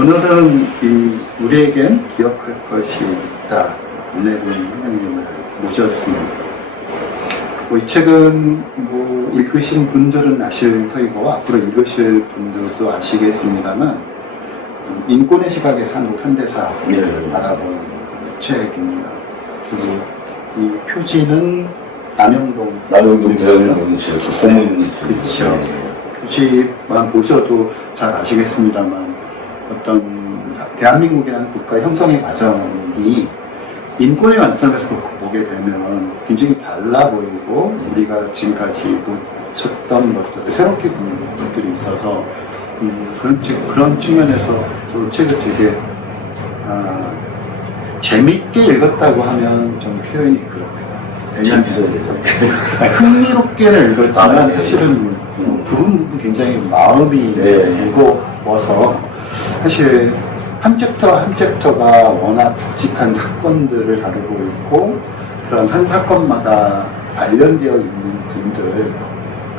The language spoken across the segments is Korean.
오늘은 우리에겐 기억할 것이 있다. 문혜군 선생님을 모셨습니다. 이 책은 읽으신 분들은 아실 터이고 앞으로 읽으실 분들도 아시겠습니다만 인권의 시각에서 한국 현대사를 바라본 책입니다. 그리고 이 표지는 남영동 대학원이시고 고문이시죠. 그렇죠. 표지만 보셔도 잘 아시겠습니다만 어떤 대한민국이라는 국가 형성의 과정이 인권의 관점에서 보게 되면 굉장히 달라 보이고 우리가 지금까지 놓쳤던 것들, 새롭게 보는 것들이 있어서 그런 측면에서 저도 책을 되게 재밌게 읽었다고 하면 좀 표현이 그렇고요. 흥미롭게는 읽었지만 사실은 부분 굉장히 마음이 무거워서 사실 한 챕터가 워낙 굵직한 사건들을 다루고 있고 그런 한 사건마다 관련되어 있는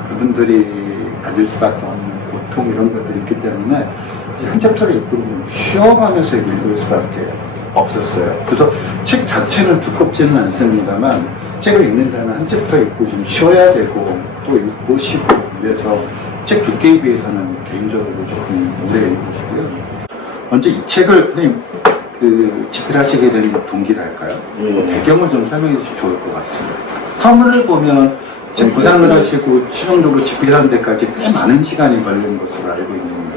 그분들이 가질 수밖에 없는 고통 이런 것들이 있기 때문에 한 챕터를 읽고 쉬어가면서 읽을 수밖에 없었어요. 그래서 책 자체는 두껍지는 않습니다만 책을 읽는 데는 한 챕터 읽고 좀 쉬어야 되고 또 읽고 쉬고 그래서 책 두께에 비해서는 개인적으로 조금 오래 읽으시고요. 먼저 이 책을 선생님 집필하시게 된 동기랄까요? 배경을 좀 설명해 주시면 좋을 것 같습니다. 서문을 보면 지금 구상을 하시고 최종적으로 집필하는 데까지 꽤 많은 시간이 걸린 것으로 알고 있는데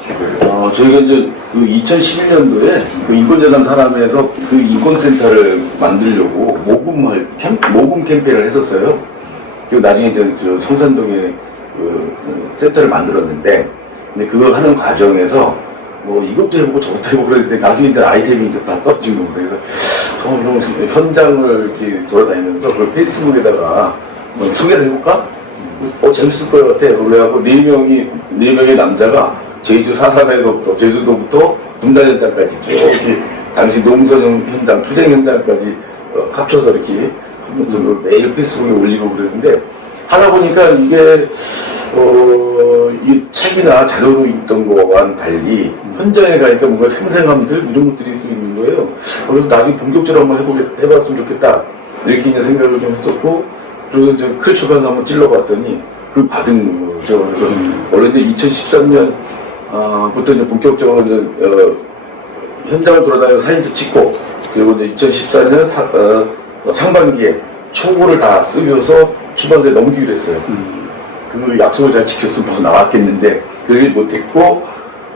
책을 저희가 이제 2011년도에 인권재단 산하에서 인권센터를 만들려고 모금 캠페인을 했었어요. 그리고 나중에 이제 성산동에 센터를 만들었는데 근데 그걸 하는 과정에서 이것도 해보고 저것도 해보고 그랬는데 나중에 이제 아이템이 이제 다 떨어진 겁니다. 그래서 이런 현장을 이렇게 돌아다니면서 그걸 페이스북에다가 소개를 해볼까? 재밌을 것 같아. 그래갖고 네 명의 남자가 제주 사산에서부터 제주도부터 분단 현장까지 쭉 이렇게 당시 농선 현장, 투쟁 현장까지 합쳐서 이렇게 하면서 매일 페이스북에 올리고 그랬는데 하다 보니까 이게 이 책이나 자료로 읽던 거와는 달리 현장에 가니까 뭔가 생생함들 이런 것들이 있는 거예요. 그래서 나중에 본격적으로 한번 해봤으면 좋겠다 이렇게 이제 생각을 좀 했었고 그래서 이제 크리처가서 한번 찔러봤더니 그 받은 거죠. 그래서 원래 이제 2013년부터 이제 본격적으로 이제 현장을 돌아다니면서 사진도 찍고 그리고 이제 2014년 상반기에 초고를 다 쓰면서 출판사에 넘기기로 했어요. 그 약속을 잘 지켰으면 벌써 나왔겠는데 그러지 못했고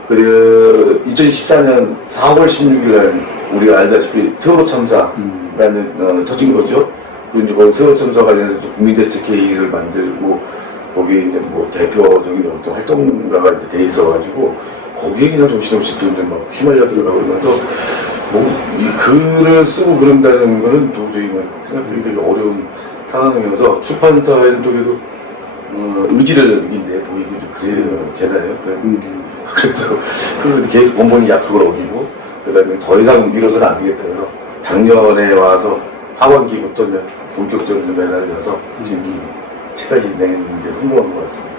2014년 4월 16일 우리가 알다시피 세월호 참사라는 터진 거죠. 그리고 이제 거기 세월호 참사 관련해서 국민대책회의를 만들고 거기에 이제 대표적인 어떤 활동가가 이제 돼 있어가지고 거기에 그냥 정신없이 또 이제 막 휘말려 들어가고 이러면서 이 글을 쓰고 그런다는 거는 도저히 생각하기 되게 어려운 상황이어서 출판사에는 또 그래도 의지를 보이고 좀 그래잖아요. 그래서 계속 번번이 약속을 어기고 그다음에 더 이상 미뤄서는 안 되겠다 해서 작년에 와서 하반기부터 본격적으로 매달려서 지금 책까지 내는 게 성공한 것 같습니다.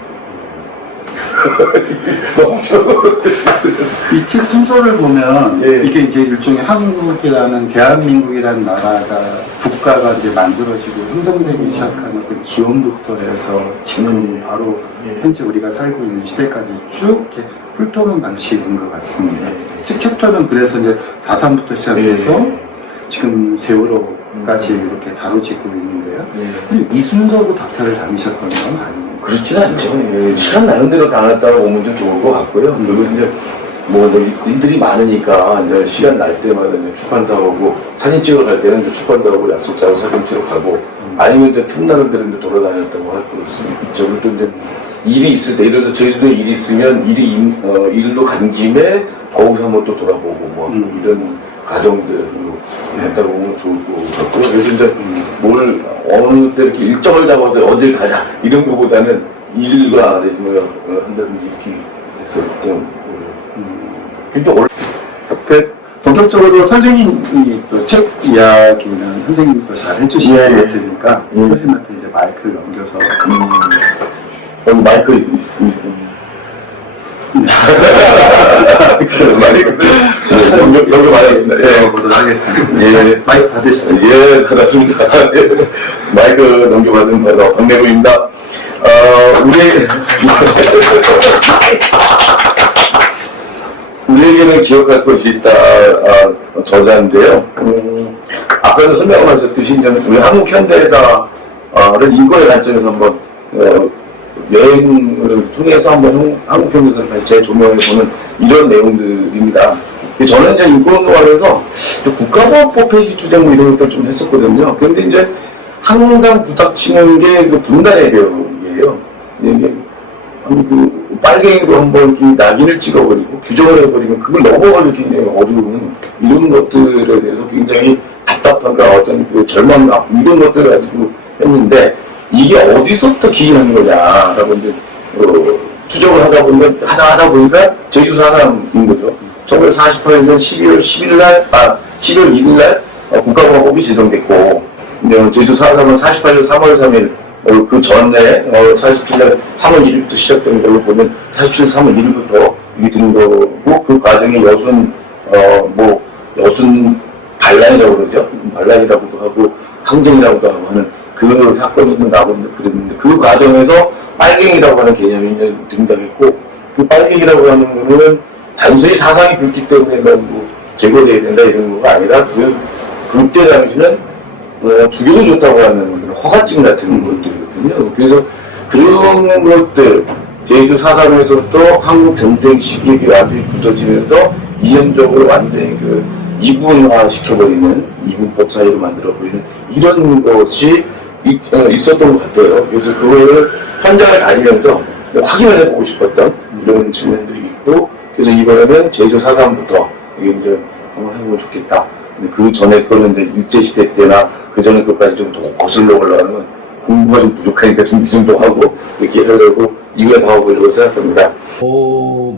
이 책 순서를 보면 이게 이제 일종의 한국이라는 대한민국이라는 나라가 국가가 이제 만들어지고 형성되기 시작하는 그 기원부터 해서 지금 바로 현재 우리가 살고 있는 시대까지 쭉 이렇게 훑어놓은 방식인 것 같습니다. 책 챕터는 그래서 이제 4.3부터 시작해서 지금 세월호까지 이렇게 다뤄지고 있는데요. 이 순서로 답사를 다니셨던 건 아니에요? 그렇진 않죠. 시간 나는 대로 다녔다고 보면 좀 좋을 것 같고요. 그리고 이제 일들이 많으니까 이제 시간 날 때마다 이제 출판사 오고 사진 찍으러 갈 때는 이제 출판사 오고 약속 짜고 사진 찍으러 가고 아니면 이제 틈나는 데로 이제 돌아다녔다고 할 수 있죠. 그리고 또 이제 일이 있을 때 예를 들어 제주도에 일이 있으면 일로 간 김에 거기서 한번 또 돌아보고 이런 과정들로 했다고 보면 좋을 것 같고요. 그래서 이제 어느 때 이렇게 일정을 잡아서 어딜 가자 이런 것보다는 일과 내지뭐 한다든지 이렇게 됐었죠. 굉장히 본격적으로 선생님이 또 책 이야기는 선생님도 잘 해주시는 것 같으니까 선생님한테 이제 마이크를 넘겨서 마이크 있습니다. 넘겨받았습니다. 예. 보도록 하겠습니다. 예. 마이크 받으시죠. 예, 반갑습니다. 예. 마이크 넘겨받은 바로 박내부입니다. 우리에게는 기억할 것이 있다, 저자인데요. 아까도 설명하셨듯이, 이제 우리 한국 현대사를 인권의 관점에서 한번, 여행을 통해서 한번 한국 현대사를 다시 재조명해보는 이런 내용들입니다. 저는 이제 인권을 하면서 국가보안법 폐지 주장 뭐 이런 것들 좀 했었거든요. 그런데 이제 항상 부닥치는 게 그 분단의 벽이에요. 이게 그 빨갱이로 한번 이렇게 낙인을 찍어버리고 규정을 해버리면 그걸 넘어가기 굉장히 어려운 이런 것들에 대해서 굉장히 답답한가 어떤 그 절망감 이런 것들을 가지고 했는데 이게 어디서부터 기인하는 거냐라고 이제 추정을 하다 보니까 제주 4.3인 거죠. 1948년 12월 1일 날 국가보안법이 제정됐고 제주 4.3은 48년 3월 3일 그 전에 47년 3월 1일부터 시작되는 걸로 보면 47년 3월 1일부터 이게 된 거고 그 과정에 여순 반란이라고 그러죠. 반란이라고도 하고 항쟁이라고도 하고 하는 그 사건이 나오는데 그랬는데 그 과정에서 빨갱이라고 하는 개념이 등장했고 그 빨갱이라고 하는 거는 단순히 사상이 굵기 때문에 뭐 제거돼야 된다 이런 거가 아니라 그때 당시는 죽여도 좋다고 하는 허가증 같은 것들이거든요. 그래서 그런 것들 제주 4.3에서부터 한국 전쟁 시기에 완전히 굳어지면서 이념적으로 완전히 그 이분화 시켜버리는 이분법 사회로 만들어버리는 이런 것이 있었던 것 같아요. 그래서 그거를 현장을 다니면서 확인을 해보고 싶었던 이런 측면들이 있고 그래서 이번에는 제주 4.3부터 이게 이제 한번 해보면 좋겠다. 그 전에 거는 이제 일제시대 때나 그 전에 것까지 좀 더 거슬러 올라가면 공부가 좀 부족하니까 좀 이 정도 하고 이렇게 하려고 이거에 담아보려고 생각합니다.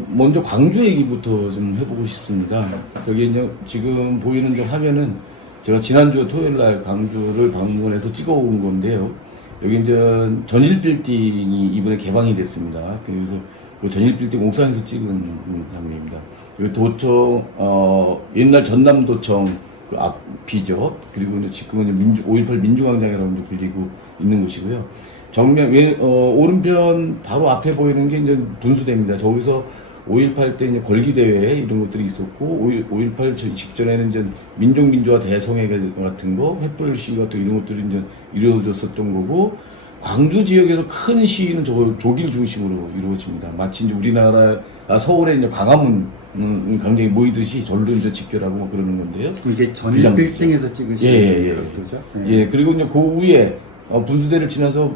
먼저 광주 얘기부터 좀 해보고 싶습니다. 저기 이제 지금 보이는 저 화면은 제가 지난주 토요일 날 광주를 방문해서 찍어온 건데요. 여기 이제 전일 빌딩이 이번에 개방이 됐습니다. 그래서 그 전일 빌딩 옥상에서 찍은 장면입니다. 여기 도청, 옛날 전남도청 그 앞이죠. 그리고 이제 지금은 5.18 민중광장이라고 이제 불리고 있는 곳이고요. 정면, 오른편 바로 앞에 보이는 게 이제 분수대입니다. 저기서 5.18 때 이제 걸기대회 이런 것들이 있었고, 5.18 직전에는 이제 민족민주화 대성회 같은 거, 횃불 시위 같은 이런 것들이 이제 이루어졌었던 거고, 광주 지역에서 큰 시위는 조길 중심으로 이루어집니다. 마치 이제 우리나라, 서울에 이제 광화문, 굉장히 모이듯이 절로 이제 직결하고 뭐 그러는 건데요. 이게 전일 빌딩에서 찍으신 거죠? 예, 그리고 이제 그 위에 분수대를 지나서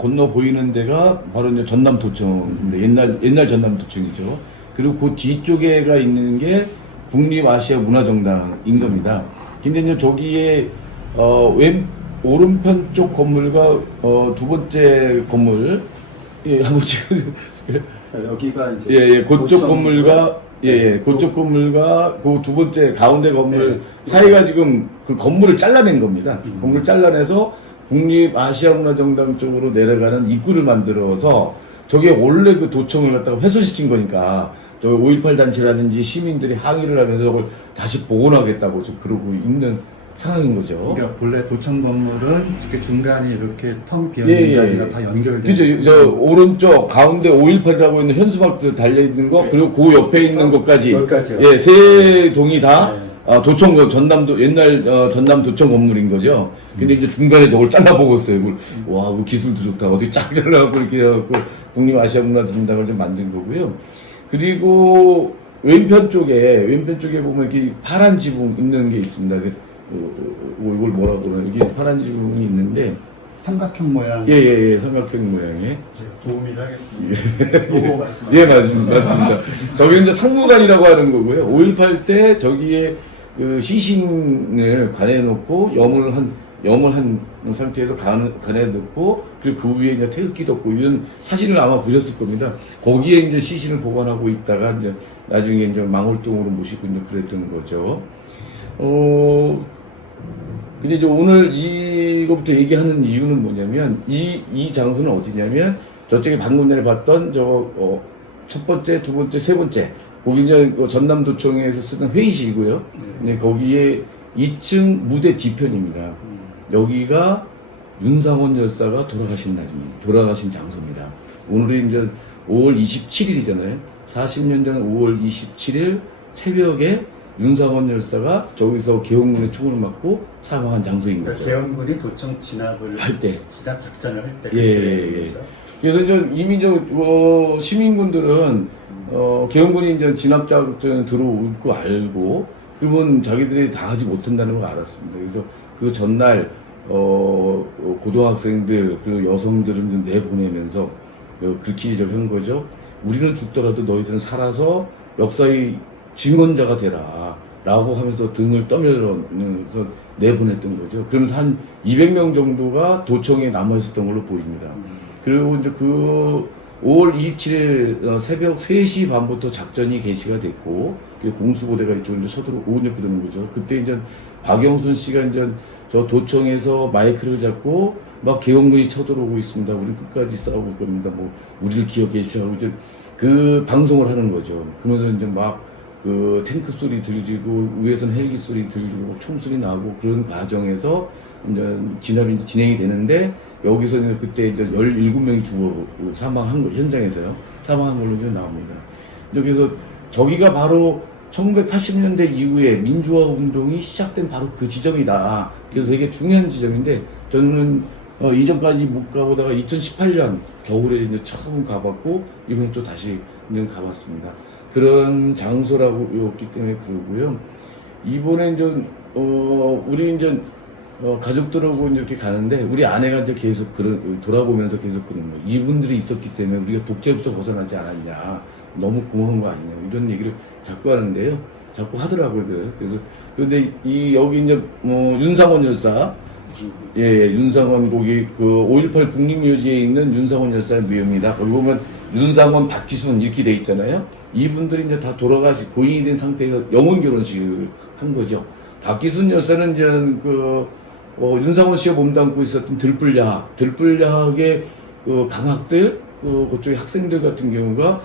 건너 보이는 데가 바로 이제 전남도청인데 옛날 전남도청이죠. 그리고 그 뒤쪽에가 있는 게 국립아시아문화정당인 겁니다. 근데 이제 저기에 오른편 쪽 건물과 두 번째 건물 한번 지금 여기가 이제 그쪽 건물과 그쪽 건물과 그 두 번째 가운데 건물 사이가 지금 그 건물을 잘라낸 겁니다. 건물 잘라내서 국립아시아문화정당 쪽으로 내려가는 입구를 만들어서 저게 원래 그 도청을 갖다가 훼손시킨 거니까 저 5.18 단체라든지 시민들이 항의를 하면서 저걸 다시 복원하겠다고 지금 그러고 있는 상황인 거죠. 그러니까 본래 도청 건물은 이렇게 중간에 이렇게 텅 비어 있는 게 아니라 다 연결된. 그죠. 저 오른쪽 가운데 5.18이라고 있는 현수막들 달려 있는 거 그리고 그 옆에 있는 것까지. 여기까지요. 세 동이 다 도청 전남도 옛날 전남 도청 건물인 거죠. 근데 이제 중간에 저걸 잘라보고 있어요. 와, 그 기술도 좋다. 어떻게 쫙 잘라갖고 이렇게 해갖고 국립아시아문화정당을 좀 만든 거고요. 그리고 왼편 쪽에 보면 이렇게 파란 지붕 있는 게 있습니다. 이걸 뭐라고 그러나 여기 파란 지붕이 있는데 삼각형 모양. 삼각형 모양의 도움이 되겠습니다. 보고 말씀. 예, 맞습니다. 저기 이제 상무관이라고 하는 거고요. 5.18 때 저기에 그 시신을 관해놓고 염을 한 상태에서 관해놓고 그리고 그 위에 이제 태극기 덮고 이런 사진을 아마 보셨을 겁니다. 거기에 이제 시신을 보관하고 있다가 이제 나중에 이제 망월동으로 모시고 이제 그랬던 거죠. 근데 이제 오늘 이거부터 얘기하는 이유는 뭐냐면, 이 장소는 어디냐면, 저쪽에 방금 전에 봤던 첫 번째, 두 번째, 세 번째, 거기는 전남도청에서 쓰는 회의실이고요. 네, 거기에 2층 무대 뒤편입니다. 여기가 윤상원 열사가 돌아가신 날입니다. 돌아가신 장소입니다. 오늘이 이제 5월 27일이잖아요. 40년 전 5월 27일 새벽에 윤상원 열사가 저기서 계엄군의 총을 맞고 사망한 장소인 거죠. 그러니까 계엄군이 도청 진압을 할 때. 진압 작전을 할 때. 예. 그래서 이제 이미 이제 시민군들은 계엄군이 이제 진압 작전 들어올 거 알고 그러면 자기들이 당하지 못한다는 걸 알았습니다. 그래서 그 전날 고등학생들 그리고 여성들을 좀 내보내면서 그렇게 한 거죠. 우리는 죽더라도 너희들은 살아서 역사의 증언자가 되라. 라고 하면서 등을 떠밀면서 내보냈던 거죠. 그러면서 한 200명 정도가 도청에 남아있었던 걸로 보입니다. 그리고 이제 그 5월 27일 새벽 3시 반부터 작전이 개시가 됐고, 공수부대가 이쪽으로 이제 서두르고 오냐 그러는 거죠. 그때 이제 박영순 씨가 이제 저 도청에서 마이크를 잡고 막 계엄군이 쳐들어오고 있습니다. 우리 끝까지 싸울 겁니다. 뭐 우리를 기억해 주시오 하고 이제 그 방송을 하는 거죠. 그러면서 이제 막 그 탱크 소리 들리고 위에서는 헬기 소리 들리고 총소리 나고 그런 과정에서 이제 진압이 이제 진행이 되는데 여기서 이제 그때 이제 17명이 사망한 거 현장에서요. 사망한 걸로 이제 나옵니다. 여기서 저기가 바로 1980년대 이후에 민주화 운동이 시작된 바로 그 지점이다. 그래서 되게 중요한 지점인데 저는 이전까지 못 가보다가 2018년 겨울에 이제 처음 가봤고 이번에 또 다시 이제 가봤습니다. 그런 장소라고였기 때문에 그러고요. 이번에 이제 우리 이제 가족들하고 이렇게 가는데 우리 아내가 이제 계속 돌아보면서 계속 그런 거. 이분들이 있었기 때문에 우리가 독재부터 벗어나지 않았냐. 너무 고마운 거 아니냐. 이런 얘기를 자꾸 하는데요. 자꾸 하더라고요. 그래서 근데 여기 이제 윤상원 열사, 윤상원 거기 그 5.18 국립묘지에 있는 윤상원 열사의 묘입니다. 거기 보면 윤상원, 박기순 이렇게 돼 있잖아요. 이분들이 이제 다 고인이 된 상태에서 영혼 결혼식을 한 거죠. 박기순 열사는 이제 윤상원 씨가 몸담고 있었던 들불야학의 그 강학들, 그쪽에 학생들 같은 경우가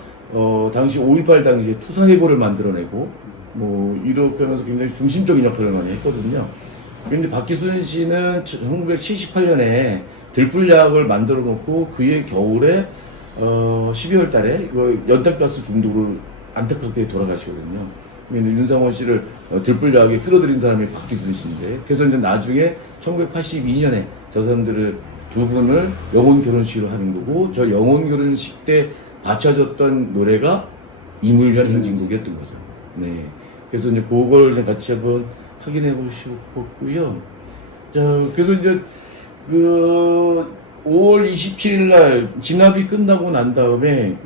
당시 5.18 당시에 투사해보를 만들어내고 이렇게 하면서 굉장히 중심적인 역할을 많이 했거든요. 그런데 박기순 씨는 1978년에 들불야학을 만들어 놓고 그해 겨울에 12월 달에 연탄가스 중독으로 안타깝게 돌아가시거든요. 윤상원 씨를 들불야학에 끌어들인 사람이 박기순 씨인데, 그래서 이제 나중에 1982년에 저 사람들을 두 분을 영혼 결혼식으로 하는 거고, 저 영혼 결혼식 때 바쳐졌던 노래가 이물련 행진곡이었던 거죠. 네. 그래서 이제 그걸 좀 같이 한번 확인해 보시고요. 자, 그래서 이제 5월 27일 날 진압이 끝나고 난 다음에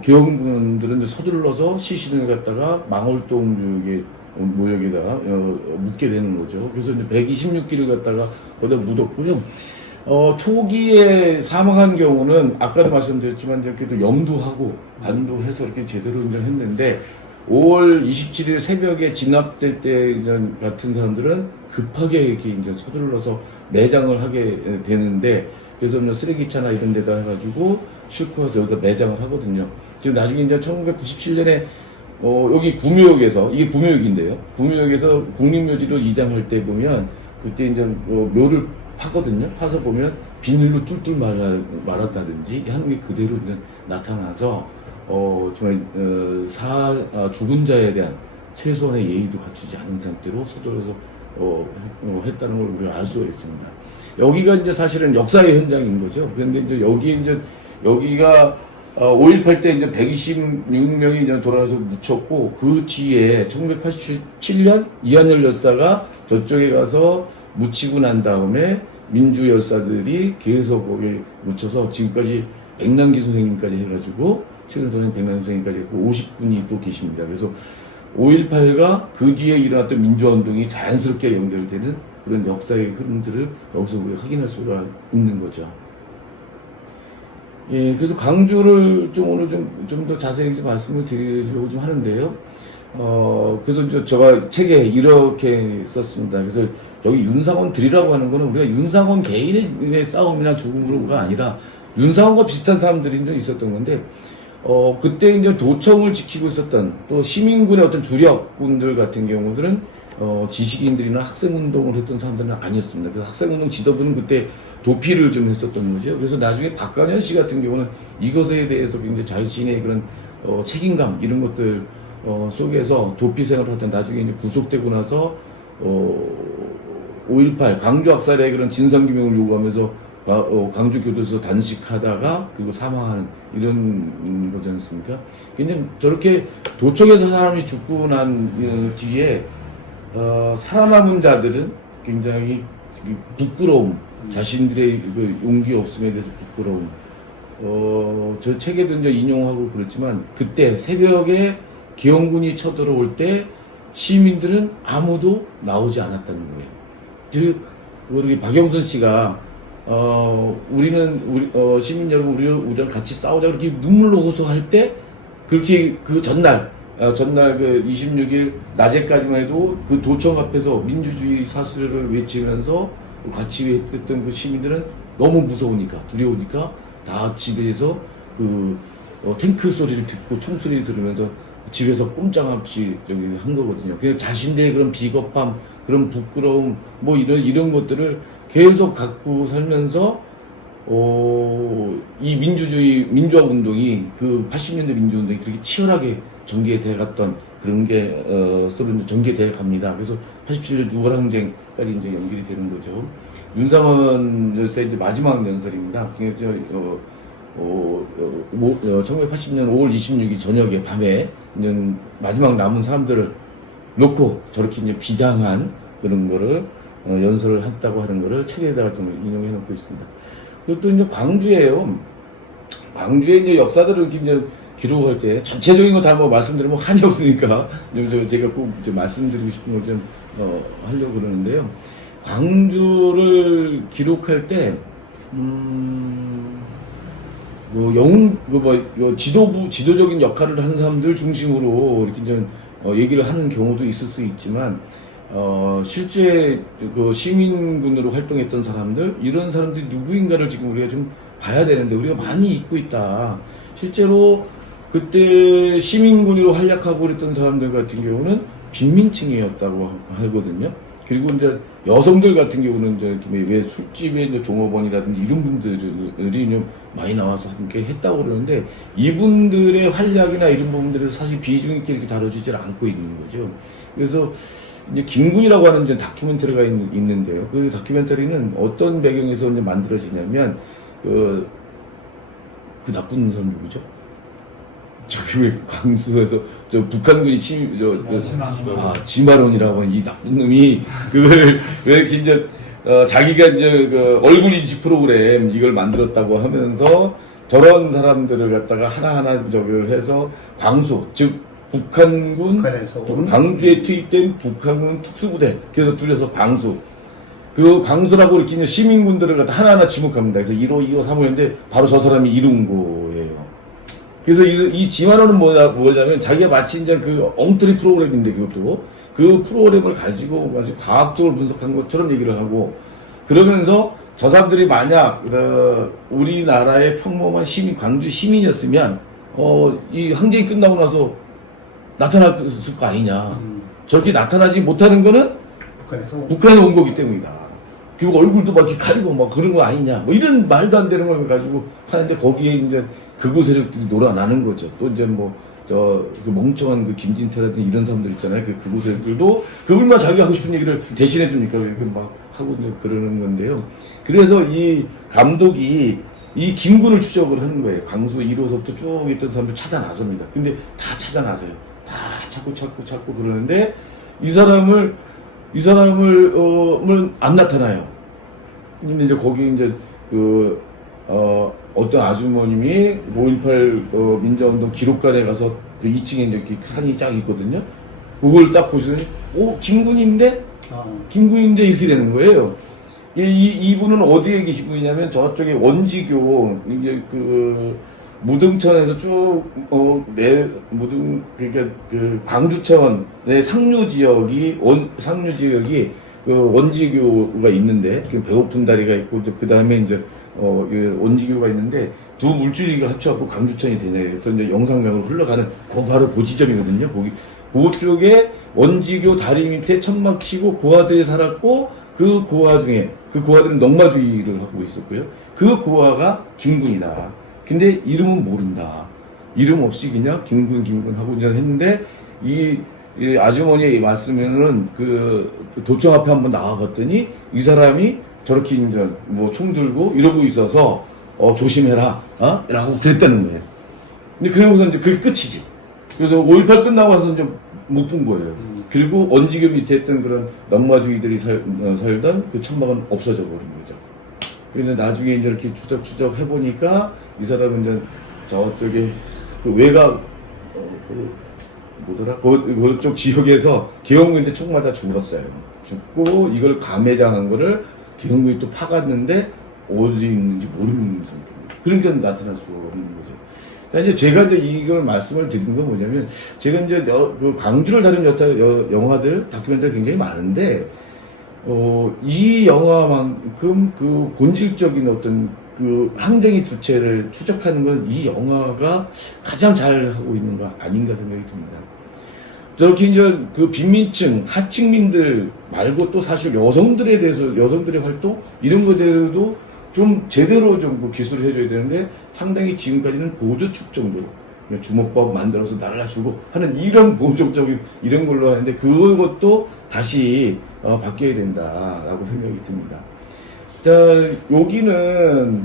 계엄군들은 이제 서둘러서 시신을 갖다가 망월동 모역에다가 묻게 되는 거죠. 그래서 이제 126기를 갖다가 거기다 묻었고요. 초기에 사망한 경우는 아까도 말씀드렸지만 이렇게 또 염두하고 반도해서 이렇게 제대로 했는데 5월 27일 새벽에 진압될 때 같은 사람들은 급하게 이렇게 이제 서둘러서 매장을 하게 되는데, 그래서 쓰레기차나 이런 데다 해가지고 싣고 와서 여기다 매장을 하거든요. 그리고 나중에 이제 1997년에 여기 구묘역에서, 이게 구묘역인데요. 구묘역에서 국립묘지로 이장할 때 보면 그때 이제 묘를 파거든요. 파서 보면 비닐로 뚫뚫 말았다든지 하는 게 그대로 이제 나타나서 정말 죽은 자에 대한 최소한의 예의도 갖추지 않은 상태로 서둘러서 했다는 걸 우리가 알 수가 있습니다. 여기가 이제 사실은 역사의 현장인 거죠. 그런데 이제 여기가 5.18 때 이제 126명이 이제 돌아가서 묻혔고, 그 뒤에 1987년 이한열 열사가 저쪽에 가서 묻히고 난 다음에 민주 열사들이 계속 거기 묻혀서 지금까지 백남기 선생님까지 해가지고 최근 돈에 백남기 선생님까지 했고 50분이 또 계십니다. 그래서 5.18과 그 뒤에 일어났던 민주화운동이 자연스럽게 연결되는 그런 역사의 흐름들을 여기서 우리가 확인할 수가 있는 거죠. 예, 그래서 광주를 오늘 좀 더 자세히 말씀을 드리려고 좀 하는데요. 그래서 제가 책에 이렇게 썼습니다. 그래서 여기 윤상원들이라고 하는 거는 우리가 윤상원 개인의 싸움이나 죽음으로가 아니라 윤상원과 비슷한 사람들이 좀 있었던 건데, 그때 이제 도청을 지키고 있었던 또 시민군의 어떤 주력군들 같은 경우들은 지식인들이나 학생운동을 했던 사람들은 아니었습니다. 그래서 학생운동 지도부는 그때 도피를 좀 했었던 거죠. 그래서 나중에 박관현 씨 같은 경우는 이것에 대해서 굉장히 자신의 그런 책임감 이런 것들 속에서 도피 생활을 하던 나중에 이제 구속되고 나서 5.18 광주 학살의 그런 진상규명을 요구하면서 광주 교도소에서 단식하다가 그리고 사망하는 이런 거지 않습니까? 그냥 저렇게 도청에서 사람이 죽고 난 뒤에 살아남은 자들은 굉장히 부끄러움, 자신들의 그 용기 없음에 대해서 부끄러움. 저 책에도 이제 인용하고 그렇지만 그때 새벽에 기영군이 쳐들어올 때 시민들은 아무도 나오지 않았다는 거예요. 즉 우리 박영선 씨가 우리는 시민 여러분 우리랑 같이 싸우자 그렇게 눈물로 호소할 때 그렇게 그 전날 그 26일 낮에까지만 해도 그 도청 앞에서 민주주의 사슬을 외치면서 같이 했던 그 시민들은 너무 무서우니까 두려우니까 다 집에서 그 탱크 소리를 듣고 총소리를 들으면서 집에서 꼼짝없이 한 거거든요. 그래서 자신들의 그런 비겁함, 그런 부끄러움, 뭐 이런 것들을 계속 갖고 살면서 이 민주화 운동이 그 80년대 민주화 운동이 그렇게 치열하게 전개돼 갔던 그런 게 서로 전개돼 갑니다. 그래서 87년 6월 항쟁까지 이제 연결이 되는 거죠. 윤상원 열사의 이제 마지막 연설입니다. 1980년 5월 26일 저녁에 밤에 마지막 남은 사람들을 놓고 저렇게 이제 비장한 그런 거를 연설을 했다고 하는 거를 책에다가 좀 인용해 놓고 있습니다. 그리고 또 이제 광주에 이제 역사들을 이제 기록할 때 전체적인 거 다 뭐 말씀드리면 한이 없으니까 제가 꼭 말씀드리고 싶은 걸 좀 하려고 그러는데요. 광주를 기록할 때 지도적인 역할을 한 사람들 중심으로 이렇게 좀 얘기를 하는 경우도 있을 수 있지만 실제 그 시민군으로 활동했던 사람들 이런 사람들이 누구인가를 지금 우리가 좀 봐야 되는데 우리가 많이 잊고 있다. 실제로 그때 시민군으로 활약하고 그랬던 사람들 같은 경우는 빈민층이었다고 하거든요. 그리고 이제 여성들 같은 경우는 이제 왜 술집에 이제 종업원이라든지 이런 분들이 좀 많이 나와서 함께 했다고 그러는데 이분들의 활약이나 이런 부분들에서 사실 비중 있게 이렇게 다뤄지질 않고 있는 거죠. 그래서 이제 김군이라고 하는 이제 다큐멘터리가 있는데요. 그 다큐멘터리는 어떤 배경에서 이제 만들어지냐면 그 나쁜 사람 누구죠? 저기 왜 광수에서 저 북한군이 지마론이라고 하는 이 나쁜 놈이 그걸 왜 이렇게 이제 자기가 이제 그 얼굴 인식 프로그램 이걸 만들었다고 하면서 저런 사람들을 갖다가 하나하나 저걸 해서 광수 즉 북한에서 광주에 투입된 북한군 특수부대 그래서 둘러서 광수 그 광수라고 이렇게 있는 시민군들을 갖다 하나하나 지목합니다. 그래서 1호, 2호, 3호였는데 바로 저 사람이 이룬 거예요. 그래서 이 지만호는 뭐냐면 자기가 마치 이제 그 엉터리 프로그램인데 그것도 그 프로그램을 가지고 아주 과학적으로 분석한 것처럼 얘기를 하고 그러면서 저 사람들이 만약 우리나라의 평범한 시민, 광주 시민이었으면 이 항쟁이 끝나고 나서 나타났을 거 아니냐. 저렇게 나타나지 못하는 거는 북한에서 온 거기 때문이다. 그리고 얼굴도 막 이렇게 가리고 막 그런 거 아니냐. 뭐 이런 말도 안 되는 걸 가지고 하는데 거기에 이제 극우 세력들이 놀아나는 거죠. 또 이제 그 멍청한 그 김진태라든지 이런 사람들 있잖아요. 그 극우 세력들도 그분만 자기가 하고 싶은 얘기를 대신해 주니까 이렇게 막 하고 이제 그러는 건데요. 그래서 이 감독이 이 김군을 추적을 하는 거예요. 광수 1호서부터 쭉 있던 사람들 찾아 나섭니다. 근데 다 찾아 나서요. 다 찾고 그러는데 이 사람을 안 나타나요. 근데 이제 거기 이제 어떤 아주머님이 5.18 민주화운동 기록관에 가서 그 2층에 이렇게 산이 쫙 있거든요. 그걸 딱 보시더니 김군인데 이렇게 되는 거예요. 이분은 어디에 계신 분이냐면 저쪽에 원지교 이제 그 무등천에서 쭉 그러니까 그 광주천의 상류 지역이 그 원지교가 있는데, 그 배고픈 다리가 있고, 그 다음에 이제, 그 원지교가 있는데, 두 물줄기가 합쳐갖고 광주천이 되네. 그래서 이제 영산강으로 흘러가는, 바로 그 지점이거든요. 거기, 그쪽에 원지교 다리 밑에 천막 치고 고아들이 살았고, 그 고아 중에, 그 고아들은 넉마주의를 하고 있었고요. 그 고아가 김군이다. 근데 이름은 모른다. 이름 없이 그냥 김군 하고 이제 했는데, 이 아주머니의 말씀에는 그 도청 앞에 한번 나와봤더니 이 사람이 저렇게 이제 뭐 총 들고 이러고 있어서 조심해라, 라고 그랬다는 거예요. 근데 그러고서 이제 그게 끝이지. 그래서 5.18 끝나고 와서 이제 못 본 거예요. 그리고 원지교 밑에 있던 그런 넉마주의들이 살던 그 천막은 없어져 버린 거죠. 그래서 나중에 이제 이렇게 추적 해보니까 이 사람은 이제 저쪽에 그 외곽, 뭐더라? 그쪽 지역에서 계엄군한테 총 맞아 죽었어요. 죽고 이걸 감회장한 거를 계엄군이 또 파갔는데 어디 있는지 모르는 상태입니다. 그러니까 나타날 수가 없는 거죠. 자, 이제 제가 이제 이걸 말씀을 드린 건 뭐냐면, 제가 이제 그 광주를 다룬 영화들, 다큐멘터리 굉장히 많은데, 이 영화만큼 그 본질적인 어떤 그 항쟁의 주체를 추적하는 건 이 영화가 가장 잘 하고 있는 거 아닌가 생각이 듭니다. 저렇게 이제 그 빈민층, 하층민들 말고 또 사실 여성들에 대해서, 여성들의 활동? 이런 것들도 좀 제대로 좀 그 기술을 해줘야 되는데 상당히 지금까지는 보조축 정도로 그냥 주먹밥 만들어서 날라주고 하는 이런 보조적인 이런 걸로 하는데 그것도 다시 바뀌어야 된다라고 생각이 듭니다. 자, 여기는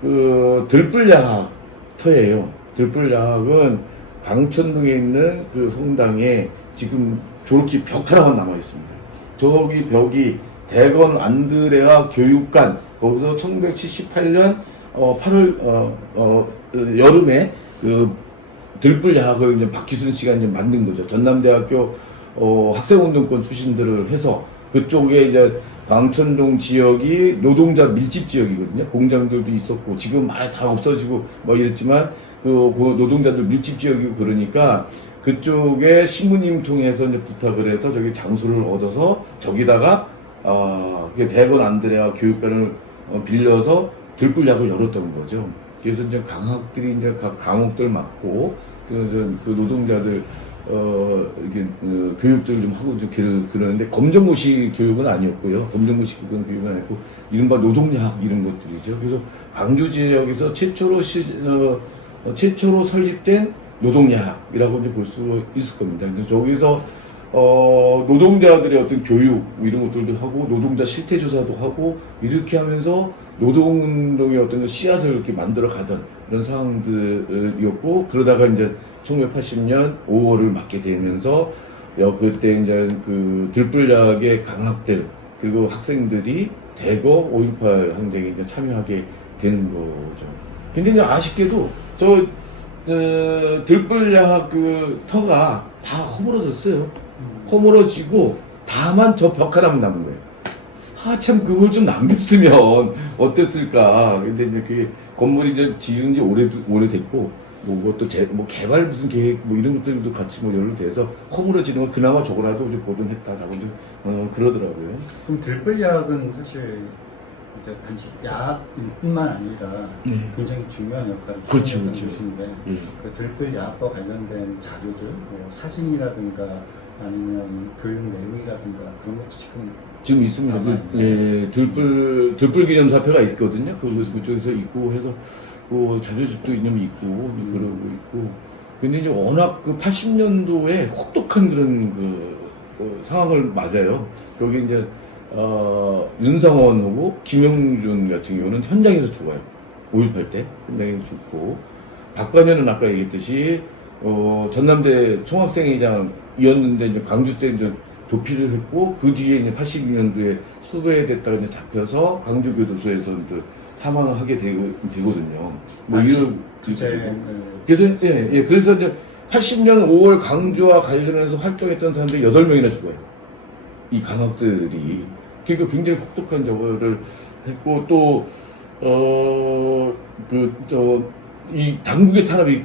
그 들불야학터예요. 들불야학은 광천동에 있는 그 성당에 지금 저렇게 벽 하나만 남아 있습니다. 저기 벽이 대건 안드레아 교육관, 거기서 1978년 8월 여름에 그 들불야학을 이제 박기순 씨가 이제 만든 거죠. 전남대학교 학생운동권 출신들을 해서 그쪽에 이제 광천동 지역이 노동자 밀집 지역이거든요. 공장들도 있었고 지금 많이 다 없어지고 뭐 이랬지만 그 노동자들 밀집 지역이고 그러니까 그쪽에 신부님 통해서 이제 부탁을 해서 저기 장소를 얻어서 저기다가 대건 안드레아 교육관을 빌려서 들불야학을 열었던 거죠. 그래서 이제 강학들이 이제 각 감옥들 맡고 그 노동자들 이게 교육들을 좀 하고 좀 그러는데 검정고시 교육은 아니었고요. 검정고시 교육은 아니고 이른바 노동야학 이런 것들이죠. 그래서 광주 지역에서 최초로 설립된 노동야학이라고 이제 볼 수 있을 겁니다. 그래서 저기서 노동자들의 어떤 교육 이런 것들도 하고 노동자 실태 조사도 하고 이렇게 하면서 노동운동의 어떤 씨앗을 이렇게 만들어 가던 그런 상황들이었고 그러다가 이제 1980년 5월을 맞게 되면서 그때 이제 그 들불야학의 강학들 그리고 학생들이 대거 5.18 항쟁에 이제 참여하게 되는 거죠. 근데 이제 아쉽게도 들불야학 그 터가 다 허물어졌어요. 허물어지고 다만 저 벽 하나만 남은 거예요. 참 그걸 좀 남겼으면 어땠을까. 근데 이제 그게 건물이 이제 지은 지 오래됐고 뭐 그것도 뭐 개발 무슨 계획 뭐 이런 것들도 같이 뭐 연루돼서 허물어지는 걸 그나마 저거라도 좀 보존했다라고 좀 그러더라고요. 그럼 들불야학은 사실 이제 단지 약뿐만 아니라 굉장히 중요한 역할을 그렇죠, 하는 그렇죠. 곳인데 그 들불야학과 관련된 자료들, 뭐 사진이라든가 아니면 교육 내용이라든가 그런 것도 지금 있습니다. 들불 기념사패가 있거든요. 그쪽에서 있고 해서 그 자료집도 좀 있고 그러고 있고. 근데 이제 워낙 그 80년도에 혹독한 그런 그 상황을 맞아요. 여기 이제 윤상원하고 김영준 같은 경우는 현장에서 죽어요. 5.18 때 현장에서 죽고 박관현은 아까 얘기했듯이 전남대 총학생회장이었는데 이제 광주 때 이제 도피를 했고 그 뒤에 이제 82년도에 수배됐다가 이제 잡혀서 광주교도소에서 이제 사망을 하게 되거든요. 뭐 이런 그래서 그래서 이제 80년 5월 광주와 관련해서 활동했던 사람들이 8명이나 죽어요. 이 강학들이. 그러니까 굉장히 혹독한 저거를 했고 또 이 당국의 탄압이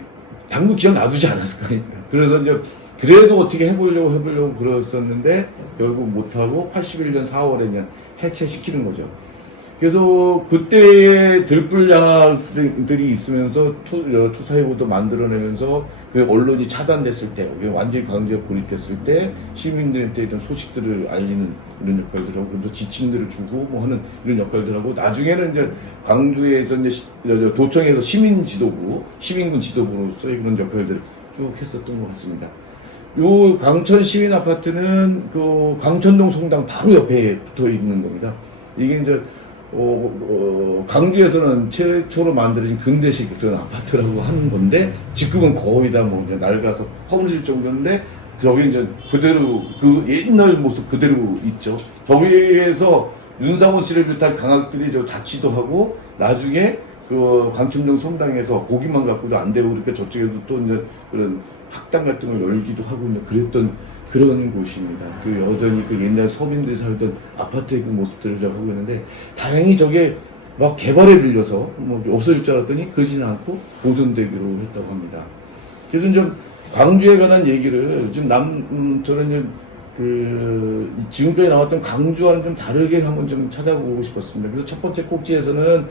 당국 기억 놔두지 않았을까요? 그래서 이제 그래도 어떻게 해보려고 그랬었는데 결국 못하고 81년 4월에 그냥 해체시키는 거죠. 그래서 그때의 들불량들이 있으면서 투사회보도 만들어내면서 그 언론이 차단됐을 때, 완전히 강제로 고립됐을 때 시민들한테 이런 소식들을 알리는 이런 역할들하고 또 지침들을 주고 뭐 하는 이런 역할들하고 나중에는 이제 광주에서 이제 도청에서 시민군 지도부로서의 그런 역할들을 쭉 했었던 것 같습니다. 요 광천 시민 아파트는 그 광천동 성당 바로 옆에 붙어 있는 겁니다. 이게 이제 광주에서는 최초로 만들어진 근대식 그런 아파트라고 하는 건데, 지금은 거의 다 뭐 이제 낡아서 허물질 정도인데, 저기 이제 그대로 그 옛날 모습 그대로 있죠. 거기에서 윤상호 씨를 비롯한 강학들이 저 자취도 하고, 나중에 그 광천동 성당에서 고기만 갖고도 안 되고, 그러니까 저쪽에도 또 이제 그런 학당 같은 걸 열기도 하고 이제 그랬던 그런 곳입니다. 그 여전히 그 옛날 서민들이 살던 아파트의 그 모습들을 하고 있는데, 다행히 저게 막 개발에 밀려서 뭐 없어질 줄 알았더니 그러지는 않고 보존되기로 했다고 합니다. 그래서 좀 광주에 관한 얘기를 지금 저는 이제 그 지금까지 나왔던 광주와는 좀 다르게 한번 좀 찾아보고 싶었습니다. 그래서 첫 번째 꼭지에서는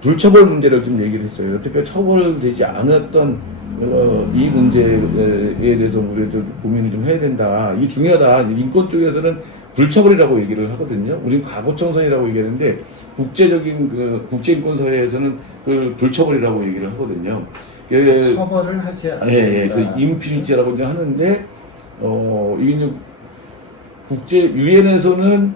불처벌 문제를 좀 얘기를 했어요. 여태까지 처벌되지 않았던 이 문제에 대해서 우리가 좀 고민을 좀 해야 된다. 이게 중요하다. 인권 쪽에서는 불처벌이라고 얘기를 하거든요. 우리는 과거청산이라고 얘기하는데, 국제적인 그 국제인권사회에서는 그걸 불처벌이라고 얘기를 하거든요. 처벌을 하지 않는다. 예, 그 임피니티라고 이제 하는데, 이게 이제 유엔에서는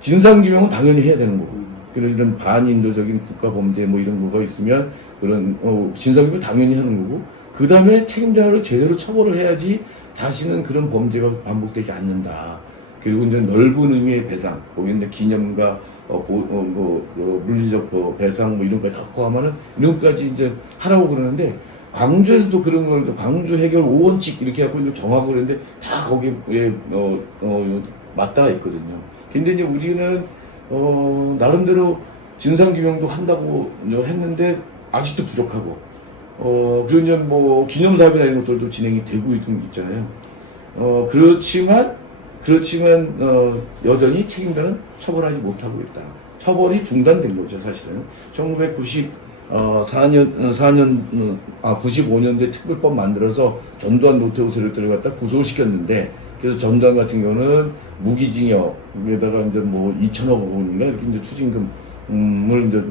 진상규명은 당연히 해야 되는 거고, 그런 이런 반인도적인 국가범죄 뭐 이런 거가 있으면 그런 진상규명 당연히 하는 거고, 그 다음에 책임자를 제대로 처벌을 해야지 다시는 그런 범죄가 반복되지 않는다. 그리고 이제 넓은 의미의 배상, 거기 이제 기념과 물리적 배상 뭐 이런 거까지 다 포함하는 이런 것까지 이제 하라고 그러는데, 광주에서도 그런 걸 광주 해결 5원칙 이렇게 하고 이제 정하고 그러는데 다 거기에 맞닿아 있거든요. 근데 이제 우리는 나름대로 진상규명도 한다고 했는데 아직도 부족하고, 그리고 이제 뭐 기념사업이나 이런 것들도 진행이 되고 있잖아요. 그렇지만 여전히 책임자는 처벌하지 못하고 있다. 처벌이 중단된 거죠, 사실은. 95년도에 특별법 만들어서 전두환 노태우 세력들을 갖다 구속을 시켰는데, 그래서 전두환 같은 경우는 무기징역에다가 이제 뭐 2천억 원인가 이렇게 이제 추징금을 이제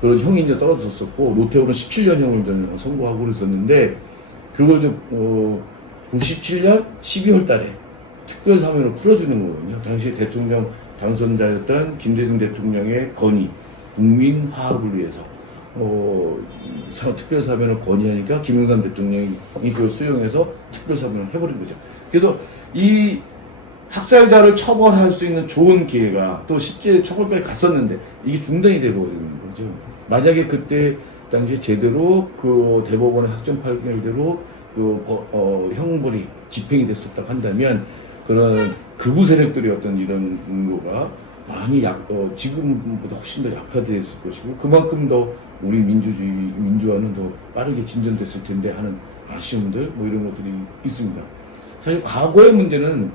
그런 형이 이제 떨어졌었고, 노태우는 17년형을 좀 선고하고 그랬었는데, 그걸 이제 97년 12월 달에 특별 사면으로 풀어주는 거거든요. 당시 대통령 당선자였던 김대중 대통령의 건의, 국민 화합을 위해서 특별 사면을 건의하니까 김영삼 대통령이 그걸 수용해서 특별 사면을 해버린 거죠. 그래서 이 학살자를 처벌할 수 있는 좋은 기회가 또 실제 처벌까지 갔었는데 이게 중단이 되버리는 거죠. 만약에 그때 당시 제대로 그 대법원의 학점 판결대로 그 형벌이 집행이 됐었다고 한다면, 그런 극우 세력들의 어떤 이런 거가 많이 지금보다 훨씬 더 약화됐을 것이고, 그만큼 더 우리 민주화는 더 빠르게 진전됐을 텐데 하는 아쉬움들 뭐 이런 것들이 있습니다. 사실 과거의 문제는,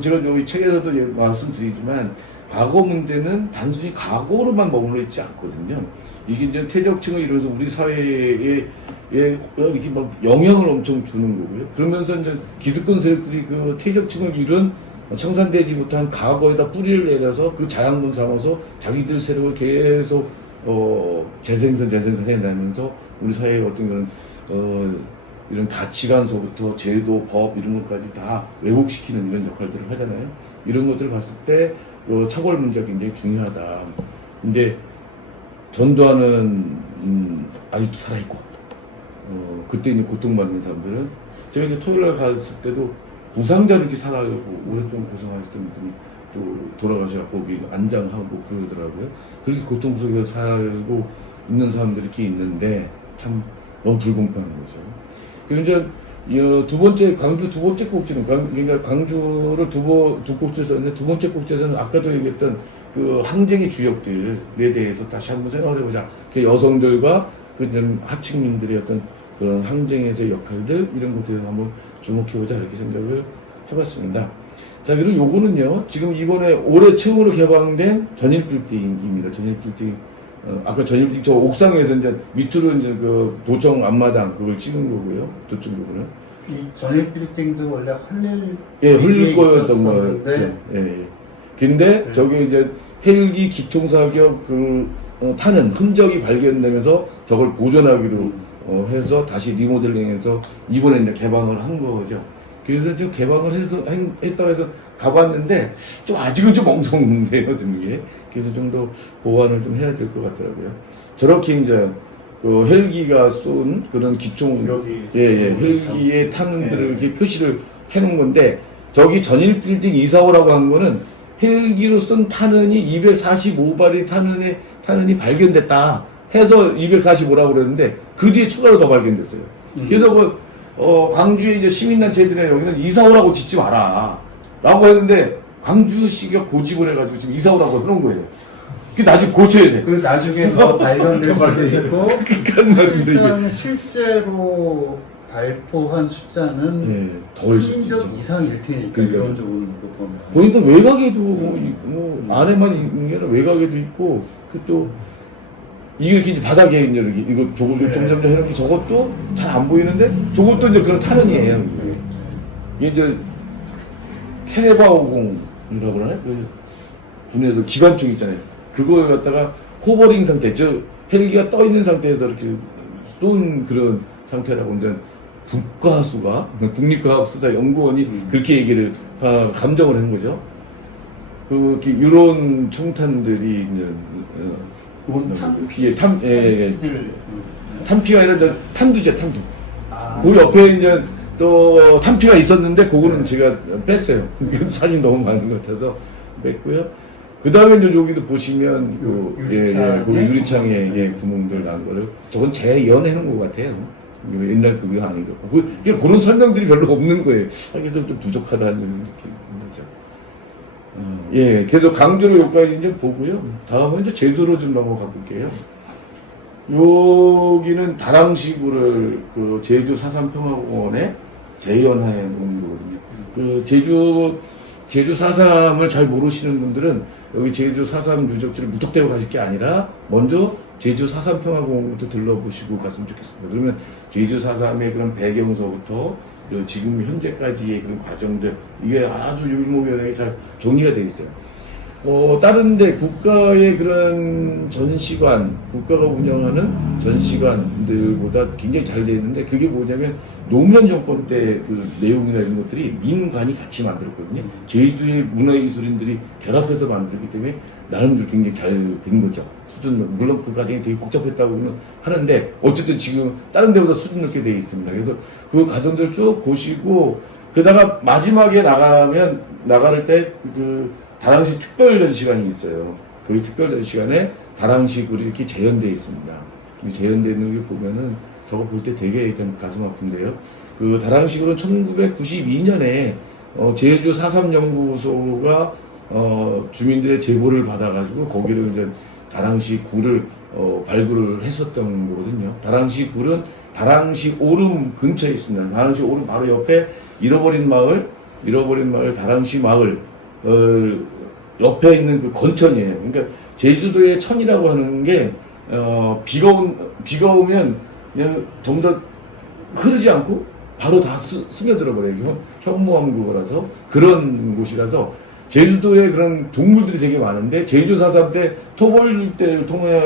제가 여기 책에서도 말씀드리지만, 과거 문제는 단순히 과거로만 머물러 있지 않거든요. 이게 이제 퇴적층을 이루면서 우리 사회에 이렇게 막 영향을 엄청 주는 거고요. 그러면서 이제 기득권 세력들이 그 퇴적층을 이룬 청산되지 못한 과거에다 뿌리를 내려서 그 자양분 삼아서 자기들 세력을 계속 재생산해내면서 우리 사회의 어떤 그런 이런 가치관서부터 제도, 법 이런 것까지 다 왜곡시키는 이런 역할들을 하잖아요. 이런 것들을 봤을 때 처벌 문제가 굉장히 중요하다. 근데 전두환은 아직도 살아있고, 그때 이제 고통받는 사람들은, 제가 이제 토요일날 갔을 때도 부상자를 이렇게 살아가고 오랫동안 고생하셨던 분들이 또 돌아가셔갖고 안장하고 그러더라고요. 그렇게 고통 속에서 살고 있는 사람들이 이렇게 있는데 참 너무 불공평한 거죠. 그리고 이제 광주 두 번째 꼭지는, 그러니까 광주를 두 꼭지를 썼는데, 두 번째 꼭지에서는 아까도 얘기했던 그 항쟁의 주역들에 대해서 다시 한번 생각을 해보자. 그 여성들과 그 하층민들의 어떤 그런 항쟁에서의 역할들 이런 것들을 한번 주목해보자 이렇게 생각을 해봤습니다. 자, 그리고 요거는요, 지금 이번에 올해 처음으로 개방된 전일 빌딩입니다. 전일 빌딩, 아까 전일 빌딩 저 옥상에서 이제 밑으로 이제 그 도청 앞마당 그걸 찍은 거고요. 도청 부분은. 이 전일 빌딩도 원래 흘릴 거였던 거예요. 있었었는데 예. 근데 네. 저기 이제 헬기 기총사격 타는 흔적이 발견되면서 저걸 보존하기로 해서 다시 리모델링해서 이번에 이제 개방을 한 거죠. 그래서 지금 개방을 했다고 해서 가봤는데 좀 아직은 좀 엉성해요, 지금 이게. 그래서 좀 더 보완을 좀 해야 될 것 같더라고요. 저렇게 이제 그 헬기가 쏜 그런 기총, 여기 헬기에 타는 데를 이렇게 표시를 해놓은 건데, 저기 전일 빌딩 245라고 한 거는 헬기로 쏜 탄은이 245발이 탄은이 발견됐다 해서 245라고 그랬는데, 그 뒤에 추가로 더 발견됐어요. 그래서 광주의 이제 시민단체들의 여기는 245라고 짓지 마라 라고 했는데, 광주시가 고집을 해가지고 지금 245라고 해놓은 거예요. 그 나중에 고쳐야 돼. 그 나중에 더 발견될 수도 있고 그러니까 실제로 발표한 숫자는 더 있을 수 인적 있죠. 이상일 테니까 그러니까요. 이런 쪽으로 보면 보니까 외곽에도 뭐 안에만 있는 게 아니라 외곽에도 있고, 그 또 이렇게 이제 바닥에 이제 이렇게 이거 저걸 점점 해놓은 게 저것도 잘 안 보이는데 저것도 이제 그런 탄원이에요. 이게 이제 캐레바오공이라고 그러나요? 그 군에서 기관총 있잖아요. 그걸 갖다가 호버링 상태, 헬기가 떠 있는 상태에서 이렇게 쏜 그런 상태라고 이제 국립과학수사연구원이 그렇게 얘기를 감정을 한 거죠. 이런 총탄들이 이제 탄피가 아니라 탄두죠, 탄두. 그 옆에 이제 또 탄피가 있었는데 그거는 제가 뺐어요. 사진 너무 많은 것 같아서 뺐고요. 그 다음에 이제 여기도 보시면 그 유리창에 구멍들 난 거를 저건 재연해놓은 것 같아요. 옛날 그게 아니고 그런 설명들이 별로 없는 거예요. 그래서 좀 부족하다는 느낌인 거죠. 그래서 강주로 여기까지 이제 보고요. 다음은 이제 제주로 좀 넘어가 볼게요. 여기는 다랑시구를 그 제주 사삼평화공원에 재연해 놓은 거거든요. 그 제주 4.3을 잘 모르시는 분들은 여기 제주 4.3 유적지를 무턱대고 가실 게 아니라 먼저 제주 4.3 평화공원부터 들러보시고 갔으면 좋겠습니다. 그러면 제주 4.3의 그런 배경서부터 지금 현재까지의 그런 과정들, 이게 아주 일목요연하게 잘 정리가 되어 있어요. 다른 데 국가의 그런 전시관, 국가가 운영하는 전시관들보다 굉장히 잘 되어 있는데, 그게 뭐냐면 노무현 정권 때 그 내용이나 이런 것들이 민관이 같이 만들었거든요. 제주의 문화예술인들이 결합해서 만들었기 때문에 나름대로 굉장히 잘 된 거죠. 수준, 물론 그 과정이 되게 복잡했다고는 하는데 어쨌든 지금 다른 데보다 수준 높게 되어 있습니다. 그래서 그 과정들을 쭉 보시고, 그러다가 마지막에 나갈 때 그 다랑시 특별 전시관이 있어요. 그 특별 전시관에 다랑시굴이 이렇게 재현되어 있습니다. 재현되어 있는 게 보면은 저거 볼 때 되게 가슴 아픈데요. 그 다랑시굴은 1992년에 제주 4.3 연구소가 주민들의 제보를 받아가지고 거기를 이제 다랑시 굴을 발굴을 했었던 거거든요. 다랑시 굴은 다랑시 오름 근처에 있습니다. 다랑시 오름 바로 옆에 잃어버린 마을 다랑시 마을 옆에 있는 그 건천이에요. 그러니까 제주도의 천이라고 하는 게 비가 오면 그냥 전부 다 흐르지 않고 바로 다 스며들어 버려요. 현무암 그거라서 그런 곳이라서 제주도에 그런 동물들이 되게 많은데 제주 4.3 때 토벌 때를 통해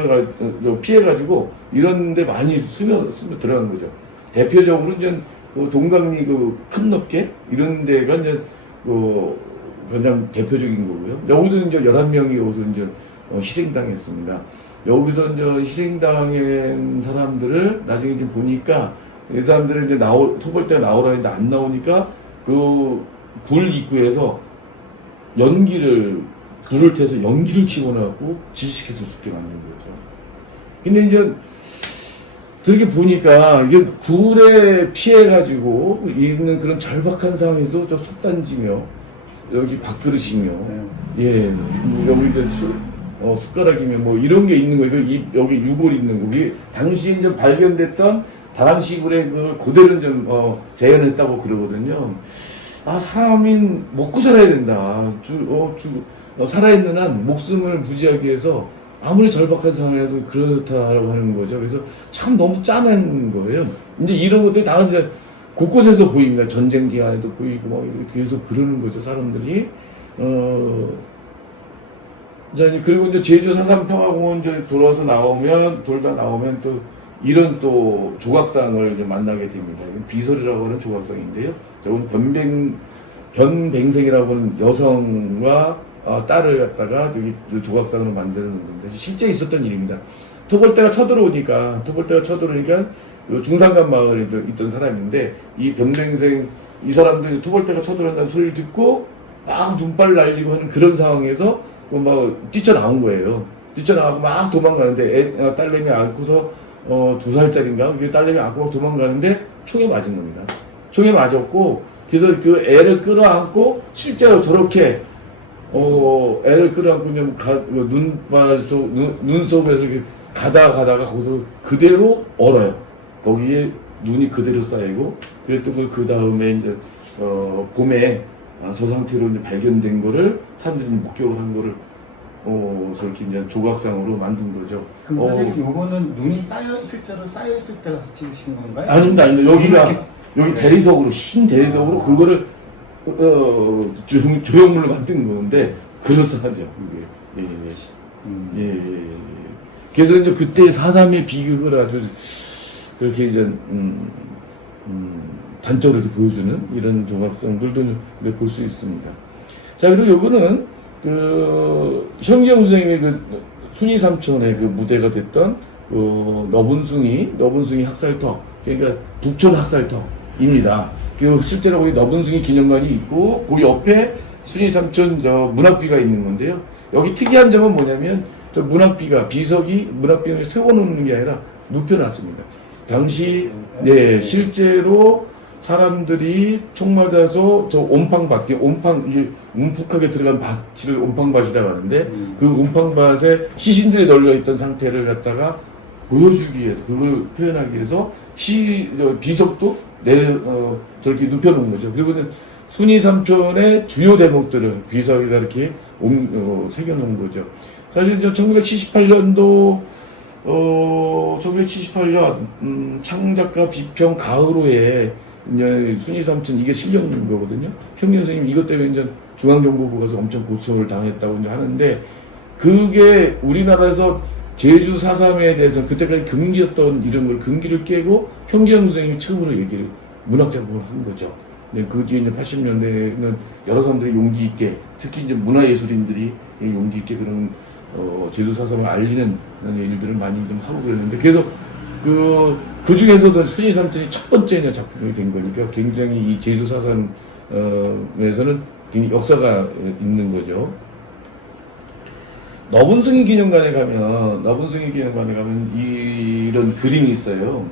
피해가지고 이런 데 많이 스며 들어간 거죠. 대표적으로 이제 그 동강리 그 큰 높게 이런 데가 이제 그냥 대표적인 거고요. 여기도 이제 11명이 여기서 이제 희생당했습니다. 여기서 이제 희생당한 사람들을 나중에 이제 보니까 이 사람들은 이제 토벌 때 나오라 했는데 안 나오니까 그 굴 입구에서 불을 태서 연기를 치고나고 질식해서 죽게 만든 거죠. 근데 이제 그렇게 보니까 이게 굴에 피해가지고 있는 그런 절박한 상황에서 저 솥단지며 여기 밥그릇이며 여기 이제 숟가락이며 뭐 이런 게 있는 거예요. 여기 유골 있는 거. 당시 이제 발견됐던 다랑시굴의 그걸 그대로 좀 재현했다고 그러거든요. 아, 사람이 먹고 살아야 된다. 살아있는 한 목숨을 부지하기 위해서 아무리 절박한 상황이라도 그렇다라고 하는 거죠. 그래서 참 너무 짠한 거예요. 이제 이런 것들이 다 이제 곳곳에서 보입니다. 전쟁 기간에도 보이고 막 이렇게 계속 그러는 거죠, 사람들이. 자, 그리고 이제 제주 사삼평화공원 이제 돌다 나오면 또 이런 또 조각상을 이제 만나게 됩니다. 비설이라고 하는 조각상인데요. 저건 변뱅생이라고 하는 여성과 딸을 갖다가 여기 조각상으로 만드는 건데 실제 있었던 일입니다. 토벌대가 쳐들어오니까 그 중산간 마을에 있던 사람인데 이 변뱅생 이 사람들이 토벌대가 쳐들어온다는 소리를 듣고 막 눈발 날리고 하는 그런 상황에서 막 뛰쳐나온 거예요. 뛰쳐나가고 막 도망가는데 딸내미 안고서 2살짜리인가? 그 딸내미 안고 도망가는데 총에 맞은 겁니다. 총에 맞았고 그래서 그 애를 끌어안고 실제로 저렇게 애를 끌어안고 그냥 눈 속에서 이렇게 가다가 거기서 그대로 얼어요. 거기에 눈이 그대로 쌓이고 그랬더니 그 다음에 이제 봄에 저 상태로 이제 발견된 거를 사람들이 목격을 한 거를 그렇게 이제 조각상으로 만든 거죠. 그럼 선생님 요거는 눈이 실제로 쌓여있을 때 가서 찍으신 건가요? 아닙니다. 여기 대리석으로 흰 대리석으로 그거를 조형물로 만든 건데 그럴싸하죠. 이게 예. 그래서 이제 그때 사삼의 비극을 아주 그렇게 이제 단적으로 이렇게 보여주는 이런 조각상들도 볼 수 있습니다. 자, 그리고 요거는 현기영 선생님의 순이 삼촌의 무대가 됐던 너분숭이 학살터, 그러니까 북촌 학살터입니다. 그리고 실제로 거기 너분숭이 기념관이 있고 그 옆에 순이 삼촌 문학비가 있는 건데요. 여기 특이한 점은 뭐냐면 문학비를 세워놓는 게 아니라 눕혀놨습니다. 당시 실제로 사람들이 총 맞아서 움푹하게 들어간 밭을 온팡밭이라고 하는데 그 온팡밭에 시신들이 널려있던 상태를 갖다가 보여주기 위해서 그걸 표현하기 위해서 비석도 저렇게 눕혀놓은 거죠. 그리고 순이 삼촌의 주요 대목들을 비석에다 이렇게 새겨놓은 거죠. 사실 1978년 창작가 비평 가을호에 이제 순이 삼촌 이게 실력인 거거든요. 평균 선생님 이것 때문에 이제 중앙정보부 가서 엄청 고초를 당했다고 이제 하는데 그게 우리나라에서 제주 4.3에 대해서 그때까지 금기였던 이런 걸 금기를 깨고 평기영 선생님이 처음으로 문학 작품을 한 거죠. 그 뒤에 이제 80년대에는 여러 사람들이 용기 있게 특히 이제 문화예술인들이 용기 있게 그런 제주 4.3을 알리는 일들을 많이 좀 하고 그랬는데 그래서 그 중에서도 순이 삼촌이 첫 번째 작품이 된 거니까 굉장히 이 제주 4.3에서는 굉장히 역사가 있는 거죠. 너분숭이 기념관에 가면 이런 그림이 있어요.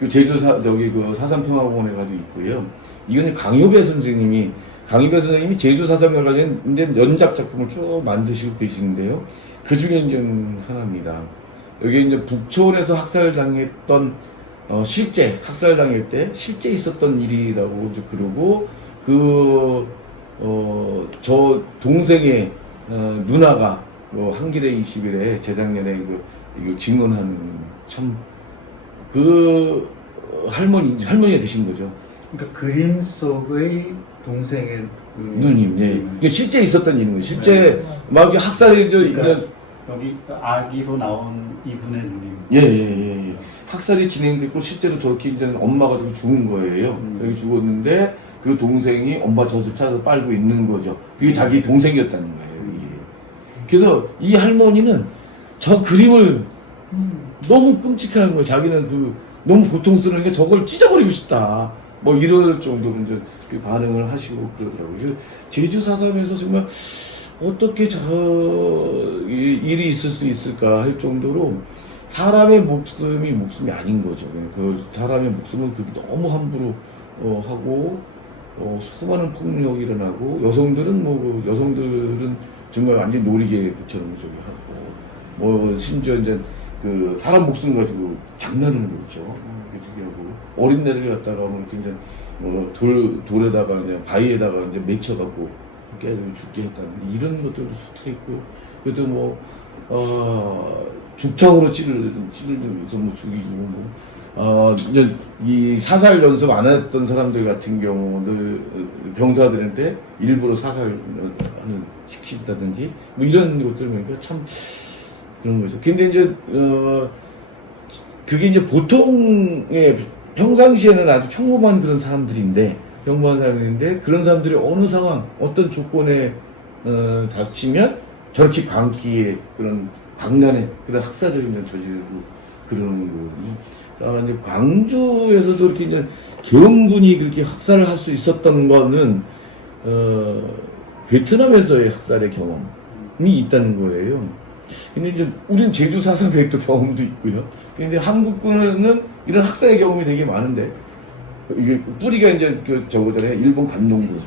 그 제주 4.3평화공원에 가도 있고요. 이거는 강효배 선생님이 제주 4.3에 관련 연작 작품을 쭉 만드시고 계시는데요. 그 중에 이제 하나입니다. 여기 이제 북촌에서 학살당했던 실제 학살당할 때 실제 있었던 일이라고 이제 그러고 저 동생의 누나가 한길의 20일에 재작년에 이거 증언하는 참 할머니가 되신 거죠. 그러니까 그림 속의 동생의 누님, 예. 이게 실제 있었던 일인 거예요. 실제 막 학살이 그러니까 여기 아기로 나온 이분의 누님. 예. 학살이 진행됐고 실제로 저렇게 이제 엄마가 좀 죽은 거예요. 여기 죽었는데 그 동생이 엄마 젖을 찾아서 빨고 있는 거죠. 그게 자기 동생이었다는 거예요. 이게. 그래서 이 할머니는 저 그림을 너무 끔찍한 거예요. 자기는 너무 고통스러우니까 저걸 찢어버리고 싶다. 뭐 이럴 정도로 이제 그 반응을 하시고 그러더라고요. 제주 4.3에서 정말 어떻게 일이 있을 수 있을까 할 정도로 사람의 목숨이 아닌 거죠. 그 사람의 목숨은 그렇게 너무 함부로 하고 수많은 폭력이 일어나고 여성들은 정말 완전 놀이개처럼 저기 하고 심지어 이제 그 사람 목숨 가지고 장난을 그렇죠. 그렇게 하고 어린애를 갖다가 뭐 이렇게 이제 돌에다가 그냥 바위에다가 이제 맺혀갖고 깨지고 죽게 했다는 이런 것들도 수태했고 그래도 뭐 죽창으로 찔러서 뭐 죽이고 이제 이 사살 연습 안 했던 사람들 같은 경우들 병사들한테 일부러 사살하는 시킨다든지 뭐 이런 것들 보니까 참 그런 거죠. 근데 이제 그게 이제 보통의 평상시에는 아주 평범한 그런 사람들인데 그런 사람들이 어느 상황 어떤 조건에 닥치면 저렇게 광기에 그런 광란에 그런 학살을 저지르고 그러는 거거든요. 이제 광주에서도 이렇게 이제 계엄군이 그렇게 학살을 할 수 있었던 거는 베트남에서의 학살의 경험이 있다는 거예요. 근데 이제 우린 제주 4.3의 또 경험도 있고요. 근데 한국군은 이런 학살의 경험이 되게 많은데 이게 뿌리가 이제 저거잖아요. 일본 관동군.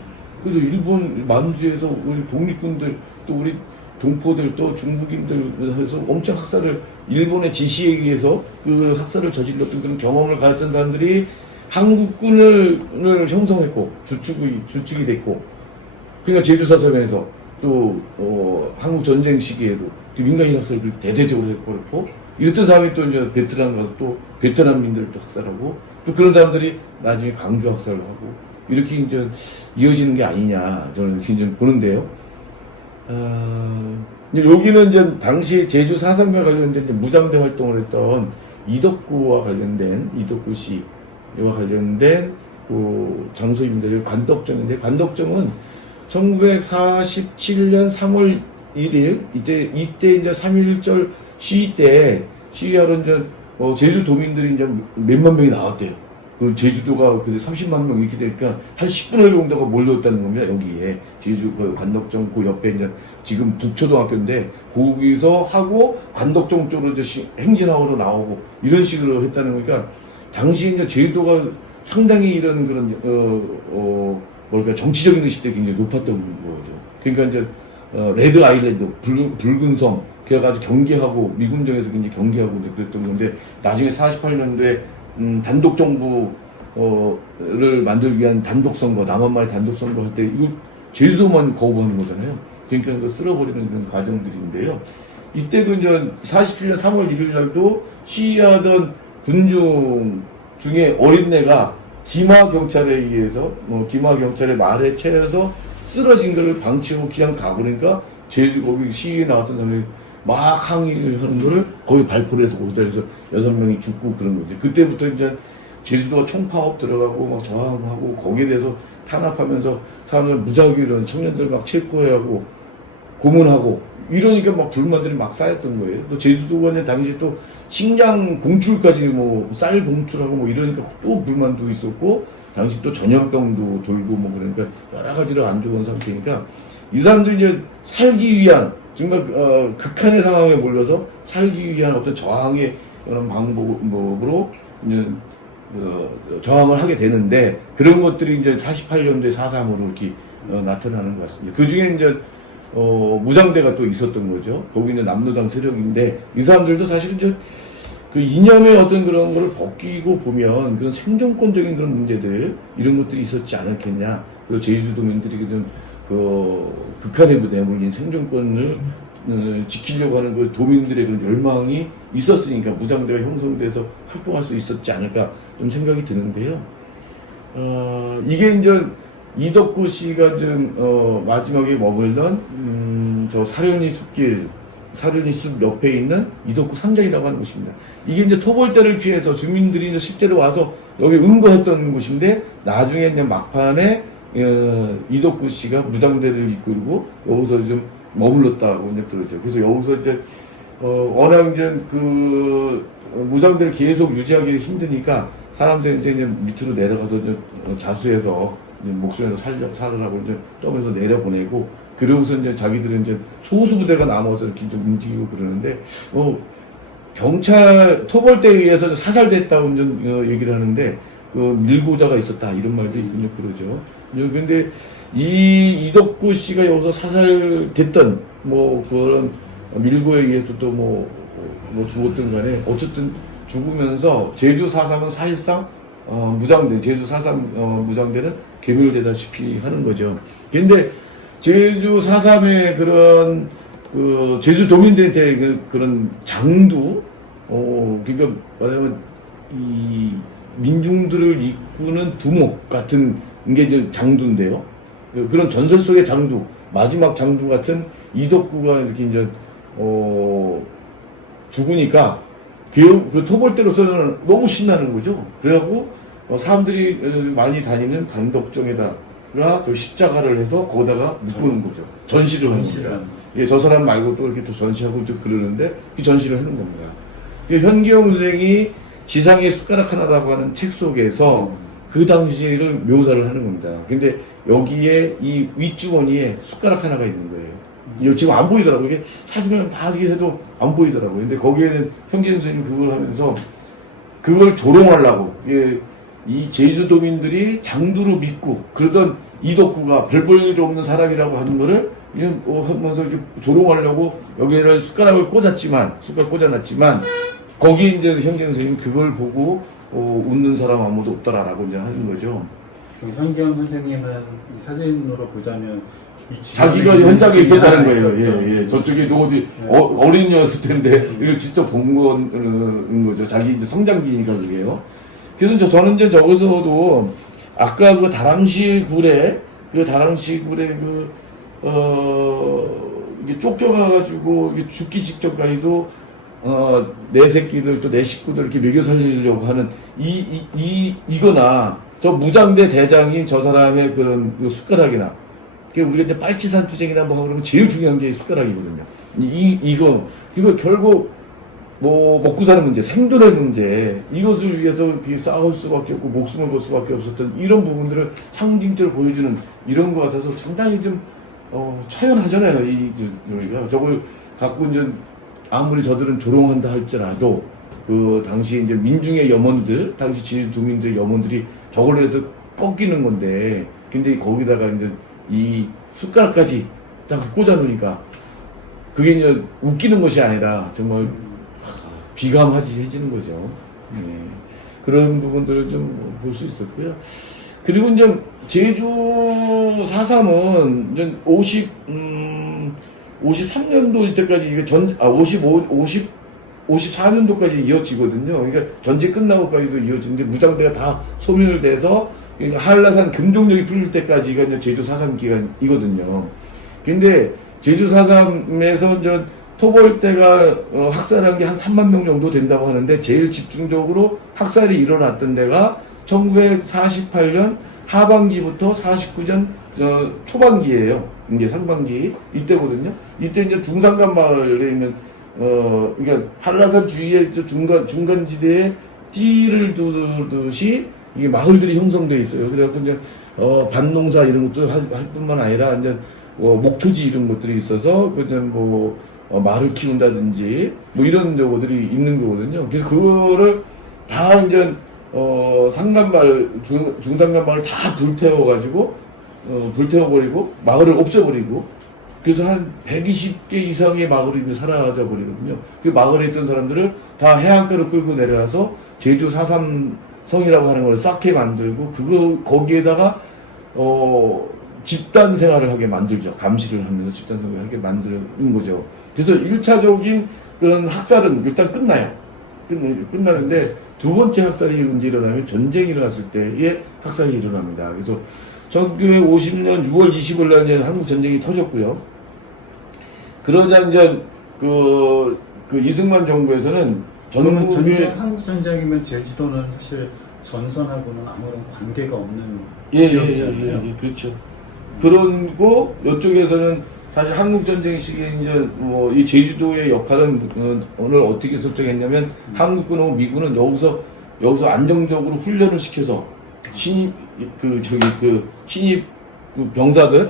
그래서 일본 만주에서 우리 독립군들 또 우리 동포들 또 중국인들 해서 엄청 학살을 일본의 지시에 의해서 그 학살을 저질렀던 그런 경험을 가졌던 사람들이 한국군을 형성했고 주축이 됐고 그러니까 제주사설면에서 또 한국 전쟁 시기에도 민간인 학살을 그렇게 대대적으로 했고 이랬던 사람이 또 이제 베트남 가서 또 베트남민들을 또 학살하고 또 그런 사람들이 나중에 강주 학살을 하고 이렇게 이제 이어지는 게 아니냐 저는 굉장히 보는데요. 여기는 이제 당시 제주 4.3과 관련된 무장대 활동을 했던 이덕구와 관련된 이덕구 씨와 관련된 그 장소입니다. 관덕정인데 관덕정은 1947년 3월 1일 이때 이제 3.1절 시위 때 시위하러 이제 제주 도민들이 이제 몇만 명이 나왔대요. 그 제주도가 그 30만 명 이렇게 되니까 한 10분의 1 정도가 몰려왔다는 겁니다. 여기에 제주 그 관덕정 그 옆에 이제 지금 북초등학교인데 거기서 하고 관덕정 쪽으로 이제 행진하러 나오고 이런 식으로 했다는 거니까 당시 이제 제주도가 상당히 이런 그런 뭐랄까 정치적인 의식도 굉장히 높았던 거죠. 그러니까 이제 레드 아일랜드 붉은 섬 그래가지고 경계하고 미군정에서 굉장히 경계하고 이제 그랬던 건데 나중에 48년도에 단독 정부를 만들기 위한 단독 선거, 남한만의 단독 선거 할 때 이거 제주도만 거부하는 거잖아요. 그러니까 이거 쓸어버리는 그런 과정들인데요. 이때도 이제 47년 3월 1일 날도 시위하던 군중 중에 어린애가 기마 경찰에 의해서 기마 경찰의 말에 채여서 쓰러진 걸 방치하고 그냥 가버리니까 제주 거기 시위에 나왔던 사람이 막 항의를 하는 거를 거기 발표를 해서 거기서 6명이 죽고 그런 거죠. 그때부터 이제 제주도가 총파업 들어가고 막 저항하고 거기에 대해서 탄압하면서 사람들 무작위 이런 청년들 막 체포해하고 고문하고 이러니까 막 불만들이 막 쌓였던 거예요. 또 제주도가 이제 당시 또 식량 공출까지 뭐 쌀 공출하고 뭐 이러니까 또 불만도 있었고 당시 또 전염병도 돌고 뭐 그러니까 여러 가지로 안 좋은 상태니까 이 사람들이 이제 살기 위한 정말 극한의 상황에 몰려서 살기 위한 어떤 저항의 그런 방법으로 이제 저항을 하게 되는데 그런 것들이 이제 48년도에 4.3으로 이렇게 나타나는 것 같습니다. 그 중에 이제 무장대가 또 있었던 거죠. 거기는 남로당 세력인데 이 사람들도 사실 이제 그 이념의 어떤 그런 거를 벗기고 보면 그런 생존권적인 그런 문제들 이런 것들이 있었지 않았겠냐. 그리고 제주도민들이 그 극한에 내몰린 생존권을 지키려고 하는 그 도민들의 그런 열망이 있었으니까 무장대가 형성돼서 활동할 수 있었지 않을까 좀 생각이 드는데요. 이게 이제 이덕구 씨가 좀 마지막에 머물던 저 사려니 숲 옆에 있는 이덕구 상장이라고 하는 곳입니다. 이게 이제 토벌대를 피해서 주민들이 이제 실제로 와서 여기 응거했던 곳인데 나중에 이제 막판에 이덕구 씨가 무장대를 이끌고 여기서 좀 머물렀다고 이제 그러죠. 그래서 여기서 이제 워낙 이제 그 무장대를 계속 유지하기 힘드니까 사람들이 이제 밑으로 내려가서 이제 자수해서 이제 목숨에서 살으라고 이제 떠면서 내려보내고 그러고서 이제 자기들은 이제 소수부대가 남아서 이렇게 좀 움직이고 그러는데 경찰 토벌대에 의해서 사살됐다고 이제 얘기를 하는데 그 밀고자가 있었다 이런 말도 있군요. 그러죠. 근데 이덕구 씨가 여기서 사살됐던 뭐 그런 밀고에 의해서 또 뭐 뭐 죽었든 간에 어쨌든 죽으면서 제주 4.3은 사실상 무장대, 제주 4.3 무장대는 괴멸되다시피 하는 거죠. 근데 제주 4.3의 그런 그 제주도민들한테 그런 장두, 그러니까 말하자면 이 민중들을 이끄는 두목 같은 게 이제 장두인데요. 그런 전설 속의 장두, 마지막 장두 같은 이덕구가 이렇게 이제 죽으니까 그 토벌대로서는 너무 신나는 거죠. 그래갖고 사람들이 많이 다니는 간덕정에다가 저 십자가를 해서 거기다가 묶는 거죠. 전시를 하는 겁니다. 예, 저 사람 말고 또 이렇게 또 전시하고 또 그러는데 그 전시를 하는 겁니다. 현기영 선생이 지상의 숟가락 하나라고 하는 책 속에서 그 당시를 묘사를 하는 겁니다. 근데 여기에 이 윗주머니에 숟가락 하나가 있는 거예요. 이거 지금 안 보이더라고요. 이게 사진을 다 이렇게 해도 안 보이더라고요. 근데 거기에는 현기영 선생님 그걸 하면서 그걸 조롱하려고 이 제주도민들이 장두로 믿고 그러던 이덕구가 별 볼 일 없는 사람이라고 하는 거를 하면서 이렇게 조롱하려고 여기를 숟가락을 꽂아놨지만 거기에 이제 현기영 선생님 그걸 보고 웃는 사람 아무도 없더라라고 이제 하는 거죠. 현기영 선생님은 이 사진으로 보자면 자기가 현장에 있었다는 거예요. 예. 저쪽에 어디 어린이였을 텐데 이거 직접 본 거는 거죠. 자기 이제 성장기니까 그게요. 그래서 저는 이제 저기서도 아까 그 다랑시 굴에 이게 쫓겨가가지고 이게 죽기 직전까지도 내 새끼들 또 내 식구들 이렇게 먹여 살리려고 하는 이거나 저 무장대 대장인 저 사람의 그런 숟가락이나 우리가 이제 빨치산 투쟁이나 뭐 그러면 제일 중요한 게 숟가락이거든요. 이거 결국 뭐 먹고 사는 문제, 생존의 문제 이것을 위해서 싸울 수밖에 없고 목숨을 걸 수밖에 없었던 이런 부분들을 상징적으로 보여주는 이런 것 같아서 상당히 좀 처연하잖아요. 우리가 저걸 갖고 이제 아무리 저들은 조롱한다 할지라도 그 당시 이제 민중의 염원들, 당시 제주도민들의 염원들이 저걸로 해서 꺾이는 건데, 근데 거기다가 이제 이 숟가락까지 딱 꽂아놓으니까 그게 이제 웃기는 것이 아니라 정말 비감해지는 거죠. 네. 그런 부분들을 좀 볼 수 있었고요. 그리고 이제 제주 4.3은 이제 53년도 이때까지 이게 54년도까지 이어지거든요. 그러니까 전쟁 끝나고까지도 이어지는데 무장대가 다 소멸돼서 한라산 금종역이 풀릴 때까지가 이제 제주 4.3 기간이거든요. 근데 제주 4.3에서 이제 토벌대가 학살한 게 한 3만 명 정도 된다고 하는데 제일 집중적으로 학살이 일어났던 데가 1948년 하반기부터 49년 초반기예요. 이게 상반기 이때거든요. 이때 이제 중산간 마을에 있는 그러니까 한라산 주위에 중간 지대에 띠를 두듯이 이게 마을들이 형성돼 있어요. 그래갖고 이제 밭농사 이런 것도 할 뿐만 아니라 이제 목초지 이런 것들이 있어서 그냥 말을 키운다든지 뭐 이런 데들이 있는 거거든요. 그래서 그거를 다 이제 상간마을 중산간마을 다 불태워가지고 불태워버리고 마을을 없애버리고 그래서 한 120개 이상의 마을이 사라져 버리거든요. 그 마을에 있던 사람들을 다 해안가로 끌고 내려와서 제주 4.3 성이라고 하는 걸 쌓게 만들고 거기에다가 집단 생활을 하게 만들죠. 감시를 하면서 집단 생활을 하게 만드는 거죠. 그래서 1차적인 그런 학살은 일단 끝나는데 두 번째 학살이 언제 일어나면 전쟁이 일어났을 때에 학살이 일어납니다. 그래서 1950년 6월 20일 날 한국 전쟁이 터졌고요. 그러자 이제 이승만 정부에서는 한국 전쟁이면 제주도는 사실 전선하고는 아무런 관계가 없는 지역이잖아요. 예, 그렇죠. 그런고 이쪽에서는 사실 한국 전쟁 시기에 이제 이 제주도의 역할은 오늘 어떻게 설정했냐면 한국군하고 미군은 여기서 안정적으로 훈련을 시켜서 신입 병사들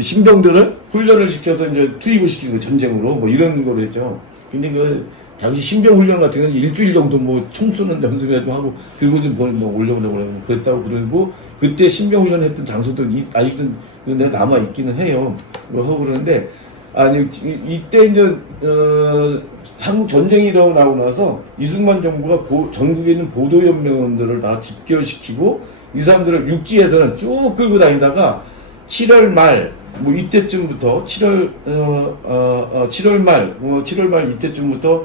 신병들을 훈련을 시켜서 이제 투입을 시키는 거 전쟁으로 이런 거로 했죠. 근데 당시 신병 훈련 같은 경우는 일주일 정도 총 쏘는 연습이나 좀 하고 그리고 좀 올려보려고 그랬다고 그러고 그때 신병 훈련 했던 장소들 아직도 남아 있기는 해요. 하고 그러는데 아니 이때 이제 한국 전쟁이 일어나고 나서 이승만 정부가 전국에 있는 보도연맹원들을 다 집결시키고 이 사람들을 육지에서는 쭉 끌고 다니다가 7월 말 뭐 이때쯤부터 7월 말 이때쯤부터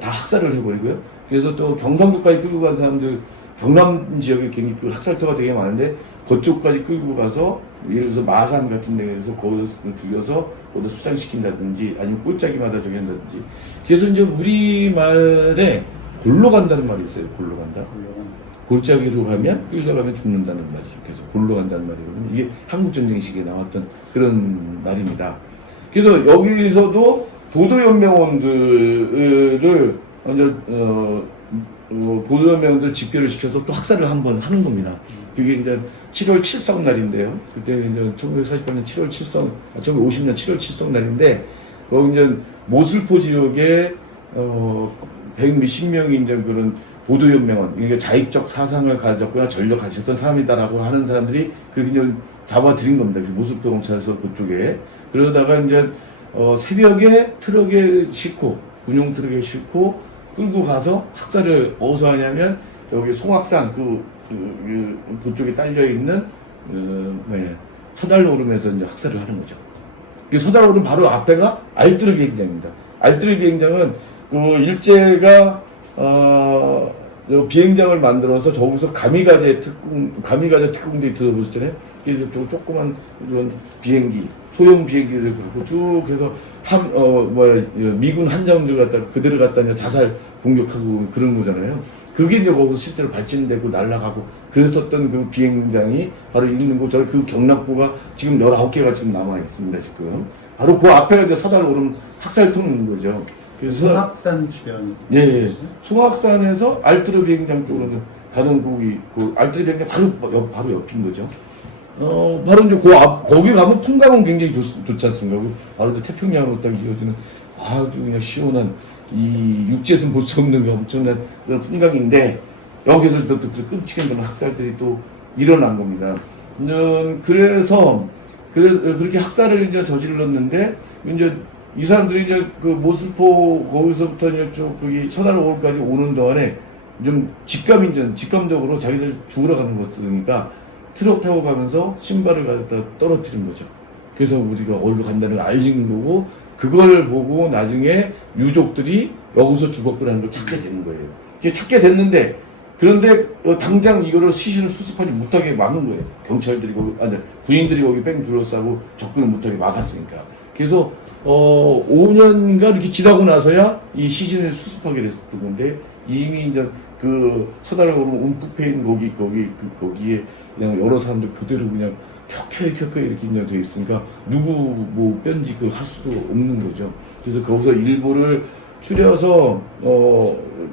다 학살을 해버리고요. 그래서 또 경상도까지 끌고 간 사람들 경남 지역에 굉장히 그 학살터가 되게 많은데 그쪽까지 끌고 가서 예를 들어서 마산 같은 데에서 거기서 죽여서 거기서 수장시킨다든지 아니면 꼴짜기마다 저기 한다든지. 그래서 이제 우리말에 골로 간다는 말이 있어요. 골로 간다. 골짜기로 가면 끌려가면 죽는다는 말이죠. 그래서 골로 간다는 말이거든요. 이게 한국전쟁 시기에 나왔던 그런 말입니다. 그래서 여기서도 보도연맹원들을 먼저 보도연맹원들 집결을 시켜서 또 학살을 한번 하는 겁니다. 그게 이제 7월 칠성날인데요. 그때 이제 1948년 7월 칠성, 1950년 7월 칠성날인데 거기 이제 모슬포 지역에 100몇십 명이 이제 그런 보도연맹원, 이게 자익적 사상을 가졌거나 전력 가졌던 사람이다라고 하는 사람들이 그렇게 이제 잡아들인 겁니다. 그래서 모슬포 경찰서 그쪽에. 그러다가 이제 새벽에 트럭에 싣고, 군용 트럭에 싣고 끌고 가서 학살을 어디서 하냐면 여기 송악산 그쪽에 딸려 있는 서달오름에서 이제 학살을 하는 거죠. 그 서달오름 바로 앞에가 알뜨르 비행장입니다. 알뜨르 비행장은 그 일제가 비행장을 만들어서 저기서 가미가제 특공대 들어보셨잖아요. 그래서 조그만 이런 비행기, 소형 비행기를 갖고 쭉 해서 미군 한정들 갖다가 그들을 갖다 이제 자살 공격하고 그런 거잖아요. 그게 이제 거기서 실제로 발진되고 날아가고 그랬었던 그 비행장이 바로 있는 곳, 그 경락고가 지금 19개가 지금 남아 있습니다, 지금. 바로 그 앞에가 이제 서달오름 학살통인 거죠. 그래서 송악산 주변. 예. 송악산에서 알뜨르 비행장 쪽으로 가는 그 알뜨르 비행장 바로 옆인 거죠. 바로 이제 거기 가면 풍광은 굉장히 좋지 않습니까? 바로 이제 태평양으로 딱 이어지는 아주 그냥 시원한 이 육지에서는 볼 수 없는 엄청난 그런 풍광인데 여기서 또 끔찍한 그런 학살들이 또 일어난 겁니다. 그래서 그렇게 학살을 이제 저질렀는데 이제 이 사람들이 이제 그 모슬포 거기서부터 이제 쭉 거기 서달오름까지 오는 동안에 좀 직감적으로 자기들 죽으러 가는 것 같으니까 트럭 타고 가면서 신발을 갖다 떨어뜨린 거죠. 그래서 우리가 어디로 간다는 걸 알린 거고 그걸 보고 나중에 유족들이 여기서 죽었구나는 걸 찾게 되는 거예요. 찾게 됐는데 그런데 당장 이거를 시신을 수습하지 못하게 막은 거예요. 경찰들이 군인들이 거기 뺑 둘러싸고 접근을 못하게 막았으니까. 그래서 5년가 이렇게 지나고 나서야 이 시신을 수습하게 됐었던 건데 이미 이제 그 서달오름 움푹패인 거기에 그냥 여러 사람들 그대로 그냥 켜켜 이렇게 그냥 돼 있으니까 누구 뭐 뺀지 그 할 수도 없는 거죠. 그래서 거기서 일부를 추려서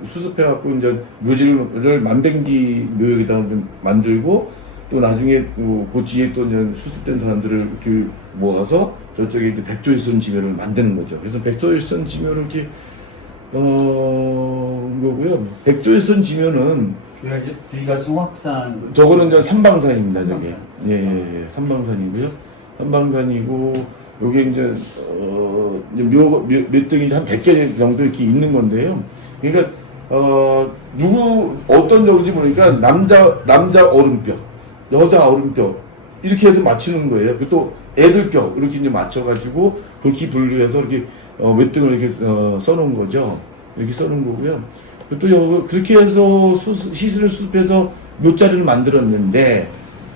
수습해갖고 이제 묘지를 만병기 묘역에다가 좀 만들고 또 나중에 그 뒤에 또 이제 수습된 사람들을 이렇게 모아서 저쪽에 이제 백조일선 지묘를 만드는 거죠. 그래서 백조일선 지묘를 이렇게 거고요. 백조일선 지묘는 뒤가 송악산. 저거는 이제 삼방산입니다. 저게 예, 삼방산이고요. 삼방산이고 요게 이제 몇 등이 한 100개 정도 이렇게 있는 건데요. 그러니까 어떤 적인지 모르니까 남자 얼음뼈, 여자 얼음뼈 이렇게 해서 맞추는 거예요. 또 애들뼈 이렇게 이제 맞춰가지고 그렇게 분류해서 이렇게 몇 등을 이렇게 써놓은 거죠. 이렇게 써놓은 거고요. 또 그렇게 해서 시신을 수습해서 묘자리를 만들었는데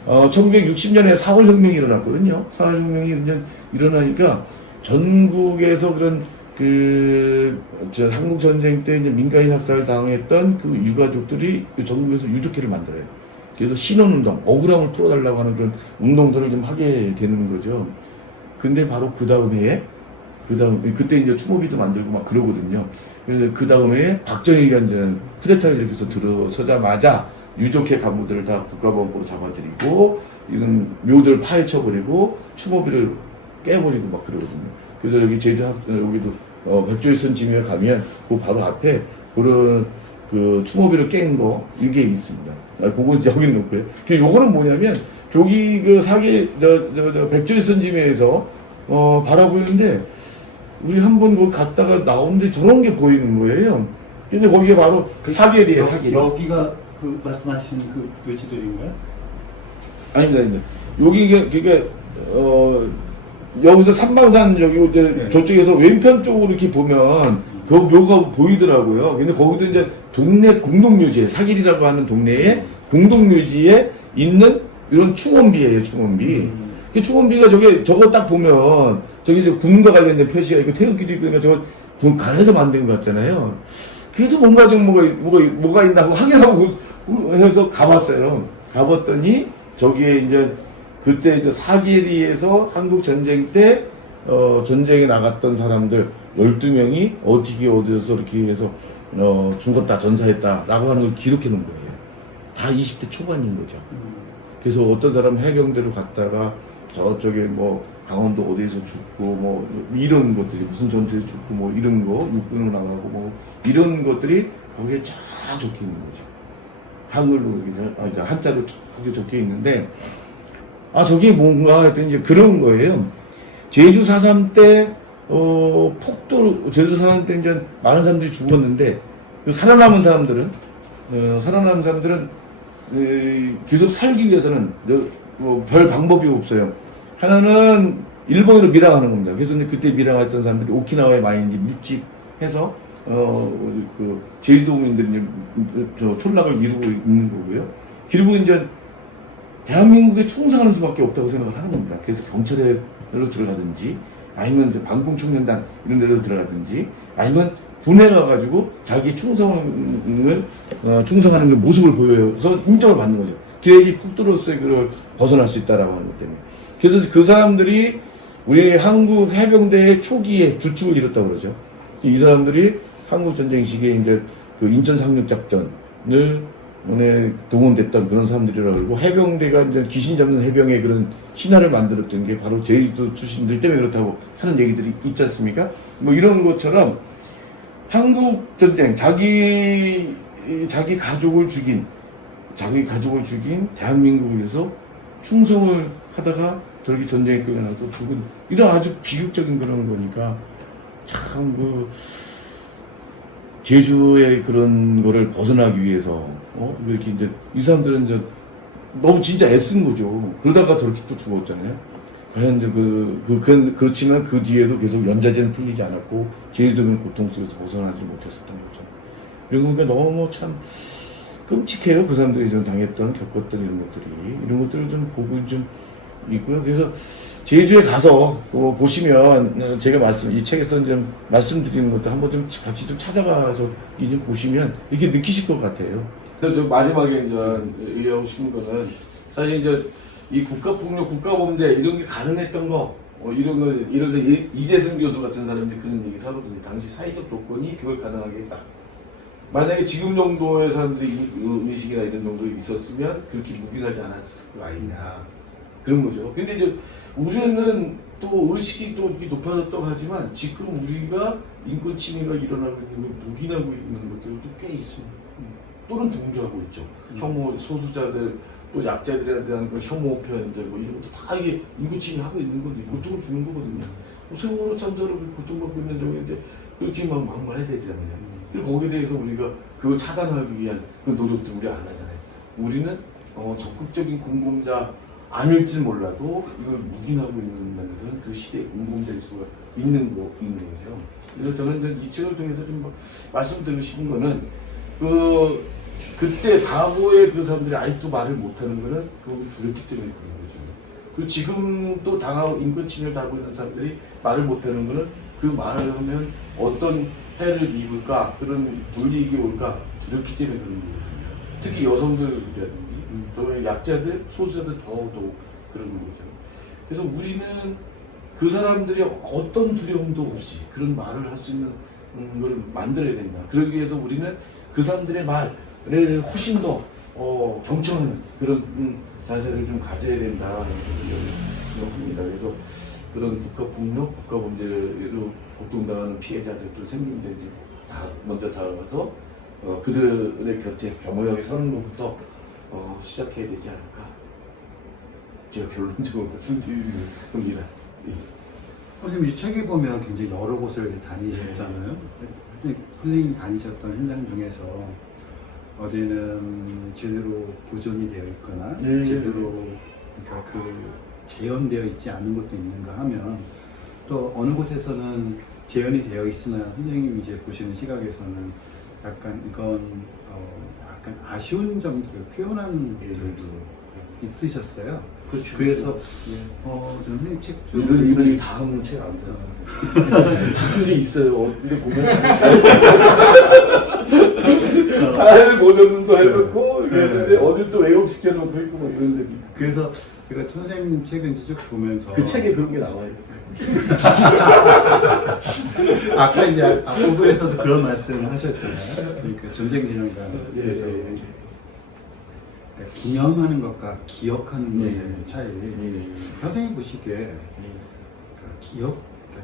1960년에 4월 혁명이 일어났거든요. 4월 혁명이 이제 일어나니까 전국에서 그런 한국 전쟁 때 이제 민간인 학살을 당했던 그 유가족들이 전국에서 유족회를 만들어요. 그래서 신원운동, 억울함을 풀어달라고 하는 그런 운동들을 좀 하게 되는 거죠. 근데 바로 그때 이제 추모비도 만들고 막 그러거든요. 그래서 그 다음에 박정희가 이제 쿠데타를 일으켜서 들어서자마자 유족회 간부들을 다 국가보안법으로 잡아들이고 이런 묘들을 파헤쳐버리고 추모비를 깨버리고 막 그러거든요. 그래서 여기 여기도 백조일선 지묘에 가면 그 바로 앞에 그런 그 추모비를 깬 거 이게 있습니다. 그거 여기 놓고요. 요거는 뭐냐면 저기 그 백조일선 지묘에서 바라보는데 우리 한번 거기 갔다가 나오는데 저런 게 보이는 거예요. 근데 거기에 바로 사계리에 사계리. 여기가 그 말씀하신 그 묘지들인가요? 아닙니다. 여기가 그러니까 여기서 삼방산 여기 이제 네. 저쪽에서 왼편 쪽으로 이렇게 보면 그 묘가 보이더라고요. 근데 거기도 이제 동네 공동묘지에 사길이라고 하는 동네에 공동묘지에 있는 이런 충원비예요, 충원비. 그 충원비가 저거 딱 보면 저기 이제 군과 관련된 표시가 있고 태극기도 있고 그러니까 저거 군 간에서 만든 것 같잖아요. 그래도 뭔가 좀 뭐가 있나 고 확인하고 해서 가봤어요. 가봤더니 저기에 이제 그때 이제 사계리에서 한국 전쟁 때 전쟁에 나갔던 사람들 12명이 어떻게 어디서 이렇게 해서 죽었다 전사했다라고 하는 걸 기록해 놓은 거예요. 다 20대 초반인 거죠. 그래서 어떤 사람은 해병대로 갔다가 저쪽에 뭐 강원도 어디에서 죽고 뭐 이런 것들이 무슨 전투에서 죽고 뭐 이런 거 육군으로 나가고 뭐 이런 것들이 거기에 쫙 적혀 있는 거죠. 한글로 이제 한자로 거기 적혀 있는데 저게 뭔가 하여튼 이제 그런 거예요. 제주 4.3 때 폭도 제주 4.3 때 이제 많은 사람들이 죽었는데 그 살아남은 사람들은 계속 살기 위해서는 별 방법이 없어요. 하나는 일본으로 밀항하는 겁니다. 그래서 이제 그때 밀항했던 사람들이 오키나와에 많이 이제 밀집해서 그 제주도민들이 저 촌락을 이루고 있는 거고요. 그리고 이제 대한민국에 충성하는 수밖에 없다고 생각을 하는 겁니다. 그래서 경찰로 들어가든지 아니면 이제 방공청년단 이런 데로 들어가든지 아니면 군에 가가지고 자기 충성하는 그 모습을 보여서 인정을 받는 거죠. 그래야지 폭도로서의 그걸 벗어날 수 있다라고 하는 것 때문에. 그래서 그 사람들이 우리 한국 해병대의 초기에 주축을 이뤘다고 그러죠. 이 사람들이 한국 전쟁 시기에 이제 그 인천 상륙 작전을 동원됐던 그런 사람들이라고 그러고 해병대가 이제 귀신 잡는 해병의 그런 신화를 만들었던 게 바로 제주도 출신들 때문에 그렇다고 하는 얘기들이 있지 않습니까? 뭐 이런 것처럼 한국 전쟁 자기 가족을 죽인 대한민국을 위해서 충성을 하다가 저렇게 전쟁에 끌려나고 죽은 이런 아주 비극적인 그런 거니까 참 제주의 그런 거를 벗어나기 위해서 이렇게 이제 이 사람들은 이제 너무 진짜 애쓴 거죠. 그러다가 저렇게 또 죽었잖아요. 과연 이제 그렇지만 그 뒤에도 계속 연좌제는 풀리지 않았고 제주도민 고통 속에서 벗어나지 못했었던 거죠. 그러니까 너무 참 끔찍해요. 그 사람들이 좀 당했던 겪었던 이런 것들을 좀 보고 좀 있고요. 그래서 제주에 가서 보시면 제가 이 책에서 좀 말씀드리는 것도 한번 좀 같이 좀 찾아가서 좀 보시면 이렇게 느끼실 것 같아요. 그래서 저 마지막에 이제 얘기하고 싶은 거는 사실 이제 이 국가폭력, 국가범죄 이런 게 가능했던 거 이런 거 이재승 교수 같은 사람들이 그런 얘기를 하거든요. 당시 사회적 조건이 그걸 가능하게 했다. 만약에 지금 정도의 사람들이 의식이나 이런 정도 있었으면 그렇게 묵인하지 않았을 거 아니냐. 그런 거죠. 근데 이제 우리는 또 의식이 또 이렇게 높아졌다고 하지만 지금 우리가 인권 침해가 일어나고 있는 걸 묵인하고 있는 것들도 꽤 있습니다. 또는 동조하고 있죠. 혐오, 소수자들, 또 약자들에 대한 그 혐오 표현들, 뭐 이런 것도 다 이게 인권 침해하고 있는 건데, 고통을 주는 거거든요. 세월호 참사로 고통받고 있는 적인데, 그렇게 막 막말해야 되잖아요. 그리고 거기에 대해서 우리가 그걸 차단하기 위한 그 노력도 우리 안 하잖아요. 우리는 적극적인 공범자 아닐지 몰라도 이걸 묵인하고 있는 면에서는 그 시대에 공범자일 수가 있는 거죠. 그래서 저는 이 책을 통해서 좀 말씀드리고 싶은 거는 그때 과거에 그 사람들이 아직도 말을 못하는 거는 그 두렵기 때문에 그런 거죠. 그리고 지금 또 인권 침해를 당하고 있는 사람들이 말을 못하는 거는 그 말을 하면 어떤 해를 입을까, 그런 불이익이 올까 두렵기 때문에 그런 거거든요. 특히 여성들이라든지 또 약자들, 소수자들 더더욱 그런 거죠. 그래서 우리는 그 사람들이 어떤 두려움도 없이 그런 말을 할 수 있는 걸 만들어야 된다. 그러기 위해서 우리는 그 사람들의 말에 훨씬 더 경청하는 그런 자세를 좀 가져야 된다는 것을 생각합니다. 그래서 그런 국가폭력, 국가범죄로 고통당하는 피해자들도 생명들이 먼저 다가가서 그들의 곁에 겸허하게 서는 것부터 시작해야 되지 않을까. 제가 결론적으로 말씀드리는 겁니다. 예. 선생님 이 책에 보면 굉장히 여러 곳을 다니셨잖아요. 선생님 다니셨던 현장 중에서 어디는 제대로 보존이 되어 있거나 제대로 그러니까 그 재현되어 있지 않은 것도 있는가 하면 또 어느 곳에서는 재현이 되어 있으나 선생님이 이제 보시는 시각에서는 약간 이건 약간 아쉬운 점들을 표현한 분들도 있으셨어요. 그렇죠. 그래서 저는 선생님 책 중 이런 얘기 다 하면 책 안 돼요. 그런 게 있어요. 근데 보면 잘 보존도 해놓고 이랬는데 어딜 또 왜곡시켜놓고 있고 뭐 이런 데도 있고. 그래서 제가 선생님 책을 쭉 보면서 그 책에 그런 게 나와 있어요. 아까 이제 앞부분에서도 그런 말씀을 하셨잖아요. 그러니까 전쟁 기념관에서 그러니까 기념하는 것과 기억하는 것의 차이. 선생님 보시기에 그러니까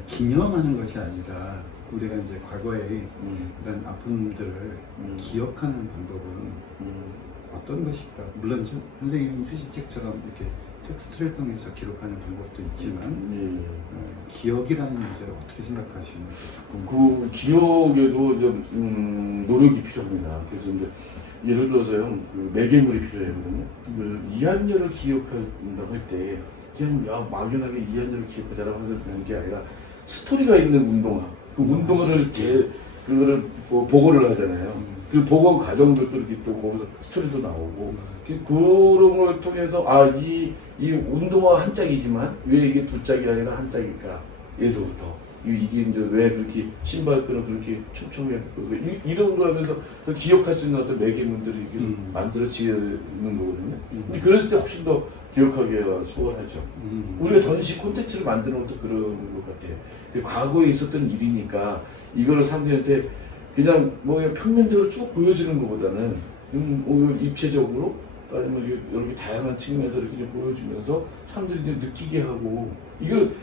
기념하는 것이 아니라 우리가 이제 과거의 이런 아픔들을 기억하는 방법은 어떤 것일까? 물론 선생님 쓰신 책처럼 이렇게 텍스트를 통해서 기록하는 방법도 있지만 기억이라는 문제를 어떻게 생각하시는지 그 기억에도 좀 노력이 필요합니다. 그래서 이제 예를 들어서요, 그 매개물이 필요하거든요. 그 이한열을 기억한다고 할 때 그냥 막연하게 이한열을 기억하자라고 해서 되는 게 아니라 스토리가 있는 운동화. 그 운동화를 그거를 뭐 보고를 하잖아요. 그 보고 과정들도 이렇게 또 거기서 스토리도 나오고 그런 걸 통해서 이 운동화 한 짝이지만 왜 이게 두 짝이 아니라 한 짝일까? 에서부터 이게 이제 왜 그렇게 신발끈을 그렇게 촘촘하게 이런 거 하면서 기억할 수 있는 어떤 매개물들이 만들어지는 거거든요. 근데 그랬을 때 훨씬 더 기억하기가 수월하죠. 우리가 전시 콘텐츠를 만드는 것도 그런 것 같아요. 과거에 있었던 일이니까 이거를 상대한테 그냥 뭐 평면적으로 쭉 보여주는 것보다는 입체적으로 아니면 이렇게 다양한 측면에서 이렇게 보여주면서 사람들이 이제 느끼게 하고 이걸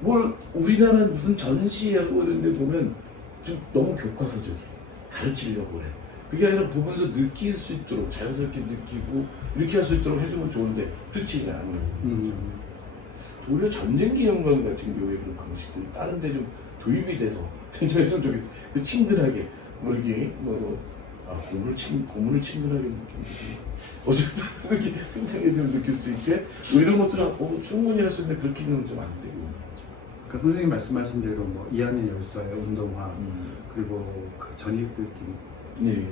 뭘 우리나라는 무슨 전시하고 이런데 보면 좀 너무 교과서적이야. 가르치려고 그래. 그게 아니라 보면서 느낄 수 있도록 자연스럽게 느끼고 이렇게 할 수 있도록 해주면 좋은데 그렇지 않아요. 오히려 전쟁기념관 같은 경우에 그런 방식들이 다른 데 좀 도입이 돼서 좀 했으면 좋겠어. 그 친근하게 뭐 이게 고문을 친근하게 느끼고 어쨌든 이렇게 생각이 좀 느낄 수 있게 뭐 이런 것들은 충분히 할 수 있는데 그렇게는 좀 안 되고. 그러니까 선생님 말씀하신 대로 뭐 이한열 열사의 운동화 그리고 그 전입불기의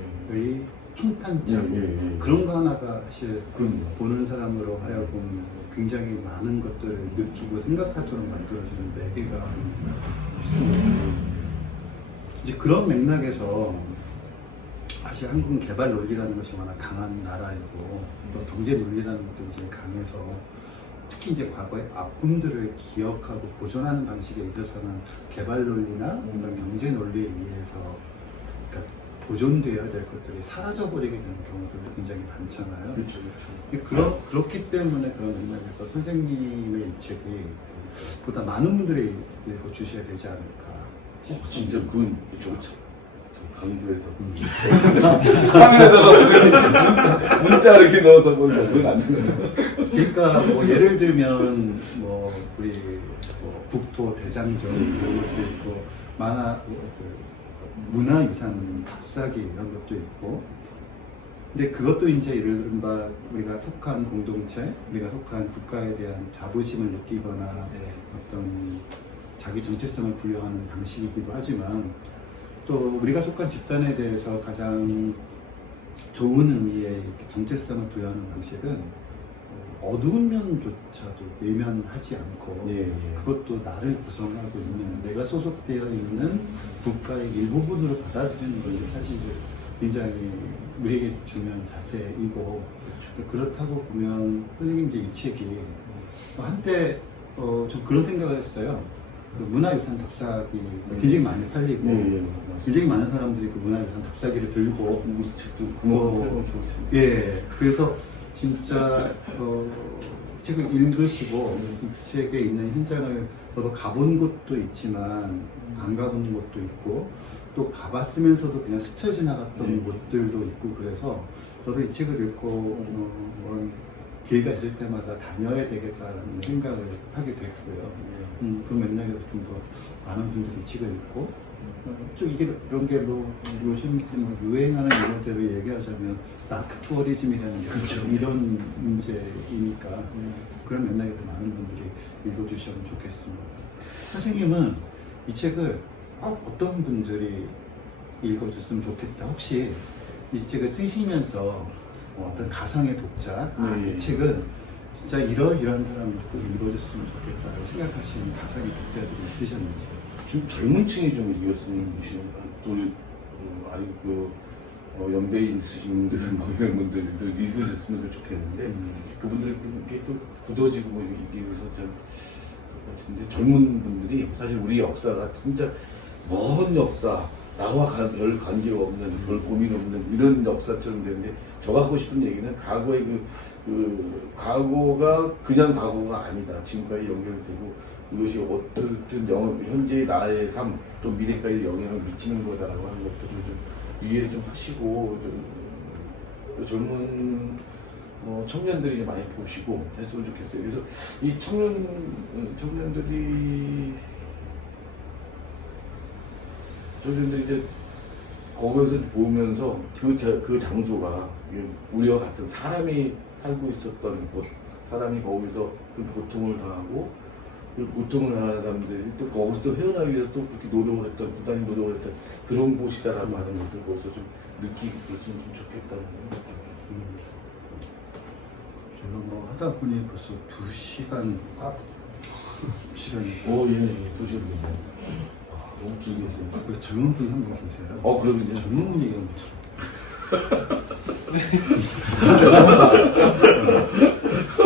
총탄장 그런 거 하나가 사실 보는 사람으로 하여금 굉장히 많은 것들을 느끼고 생각하도록 만들어주는 매개가 이제 그런 맥락에서 사실 한국은 개발 논리라는 것이 워낙 강한 나라이고 또 경제 논리라는 것도 이제 강해서 특히 이제 과거의 아픔들을 기억하고 보존하는 방식에 있어서는 개발 논리나 어떤 경제 논리에 의해서 그러니까 보존되어야 될 것들이 사라져버리게 되는 경우들도 굉장히 많잖아요. 그렇죠. 그렇기 때문에 그런 맥락에서 선생님의 이 책이 보다 많은 분들이 읽어 주셔야 되지 않을까. 진짜 그건 좋죠. 강조해서 카메라에다가 문자 이렇게 넣어서 그건 안 되는. 그러니까 뭐 예를 들면 뭐 우리 국토 대장정 이런 것도 있고 문화유산 답사기 이런 것도 있고. 근데 그것도 이제 예를 들면 우리가 속한 공동체, 우리가 속한 국가에 대한 자부심을 느끼거나 어떤 자기 정체성을 부여하는 방식이기도 하지만 또 우리가 속한 집단에 대해서 가장 좋은 의미의 정체성을 부여하는 방식은 어두운 면조차도 외면하지 않고 그것도 나를 구성하고 있는 내가 소속되어 있는 국가의 일부분으로 받아들이는 것이 사실 굉장히 우리에게 중요한 자세이고 그렇다고 보면 선생님 이제 이 책이 한때 좀 그런 생각을 했어요. 그 문화유산 답사기 굉장히 많이 팔리고 굉장히 많은 사람들이 그 문화유산 답사기를 들고 우리 책도 그만큼 그래서 진짜 책을 읽으시고 이 책에 있는 현장을 저도 가본 곳도 있지만 안 가본 곳도 있고 또 가봤으면서도 그냥 스쳐 지나갔던 곳들도 있고 그래서 저도 이 책을 읽고 기회가 있을 때마다 다녀야 되겠다라는 생각을 하게 됐고요. 그 맥락에서 좀 더 많은 분들이 책을 읽고 좀 이런 게 뭐 요즘 뭐 유행하는 용어대로 얘기하자면 다크 투어리즘이라는 게 그렇죠. 이런 문제이니까 그런 맥락에서 많은 분들이 읽어주시면 좋겠습니다. 선생님은 이 책을 어떤 분들이 읽어줬으면 좋겠다. 혹시 이 책을 쓰시면서 어떤 가상의 독자, 이 책은 진짜 이러이러한 사람을 꼭 읽어줬으면 좋겠다고 생각하시는 가상의 독자들이 있으셨는지. 좀 젊은 층이 좀 읽었으면 좋겠어요. 또 아주 연배인 있으신 분들, 뭐 이런 분들도 읽으셨으면 좋겠는데 그분들 그게 또 굳어지고 뭐 이게 위해서 참 같은데 젊은 분들이 사실 우리 역사가 진짜 먼 역사 나와 별 관계가 없는 별 고민 없는 이런 역사처럼 되는데 저가 하고 싶은 얘기는 과거의 그 과거가 그냥 과거가 아니다. 지금까지 연결되고 이것이 어떻든 현재의 나의 삶 또 미래까지 영향을 미치는 거다라고 하는 것들을 좀 이해를 좀 하시고 좀 젊은 청년들이 많이 보시고 했으면 좋겠어요. 그래서 이 청년들이 이제 거기서 보면서 그 장소가 우리와 같은 사람이 살고 있었던 곳, 사람이 거기서 그 고통을 당하고 그 고통을 당하는 사람들이 또 거기서 또 헤어나기 위해서 또 그렇게 노력을 했던, 부단히 노력을 했던 그런 곳이다라고 하는 것들 거기서 좀 느끼고 그랬으면 좀 좋겠다는 생각이 제가 뭐 하다 보니 벌써 2시간 시간이. 예, 보시는군요. 너무 길게 했어요. 그 젊은 분이 한 분 계세요? 그러면요. 젊은 분이 얘기하면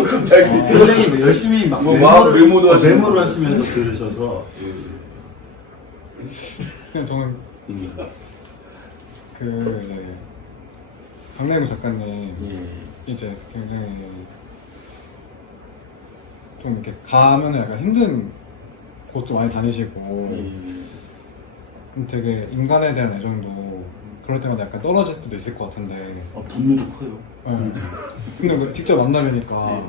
갑자기. 굉장히 뭐 열심히 막 메모도 하시고. 메모를 하시면서 들으셔서. 그냥 저는 그 이제 강래구 작가님 이제 굉장히 좀 이렇게 가면 약간 힘든 곳도 많이 다니시고 되게 인간에 대한 애정도 그럴 때마다 약간 떨어질 수도 있을 것 같은데 분노도 커요. 근데 뭐 직접 만나려니까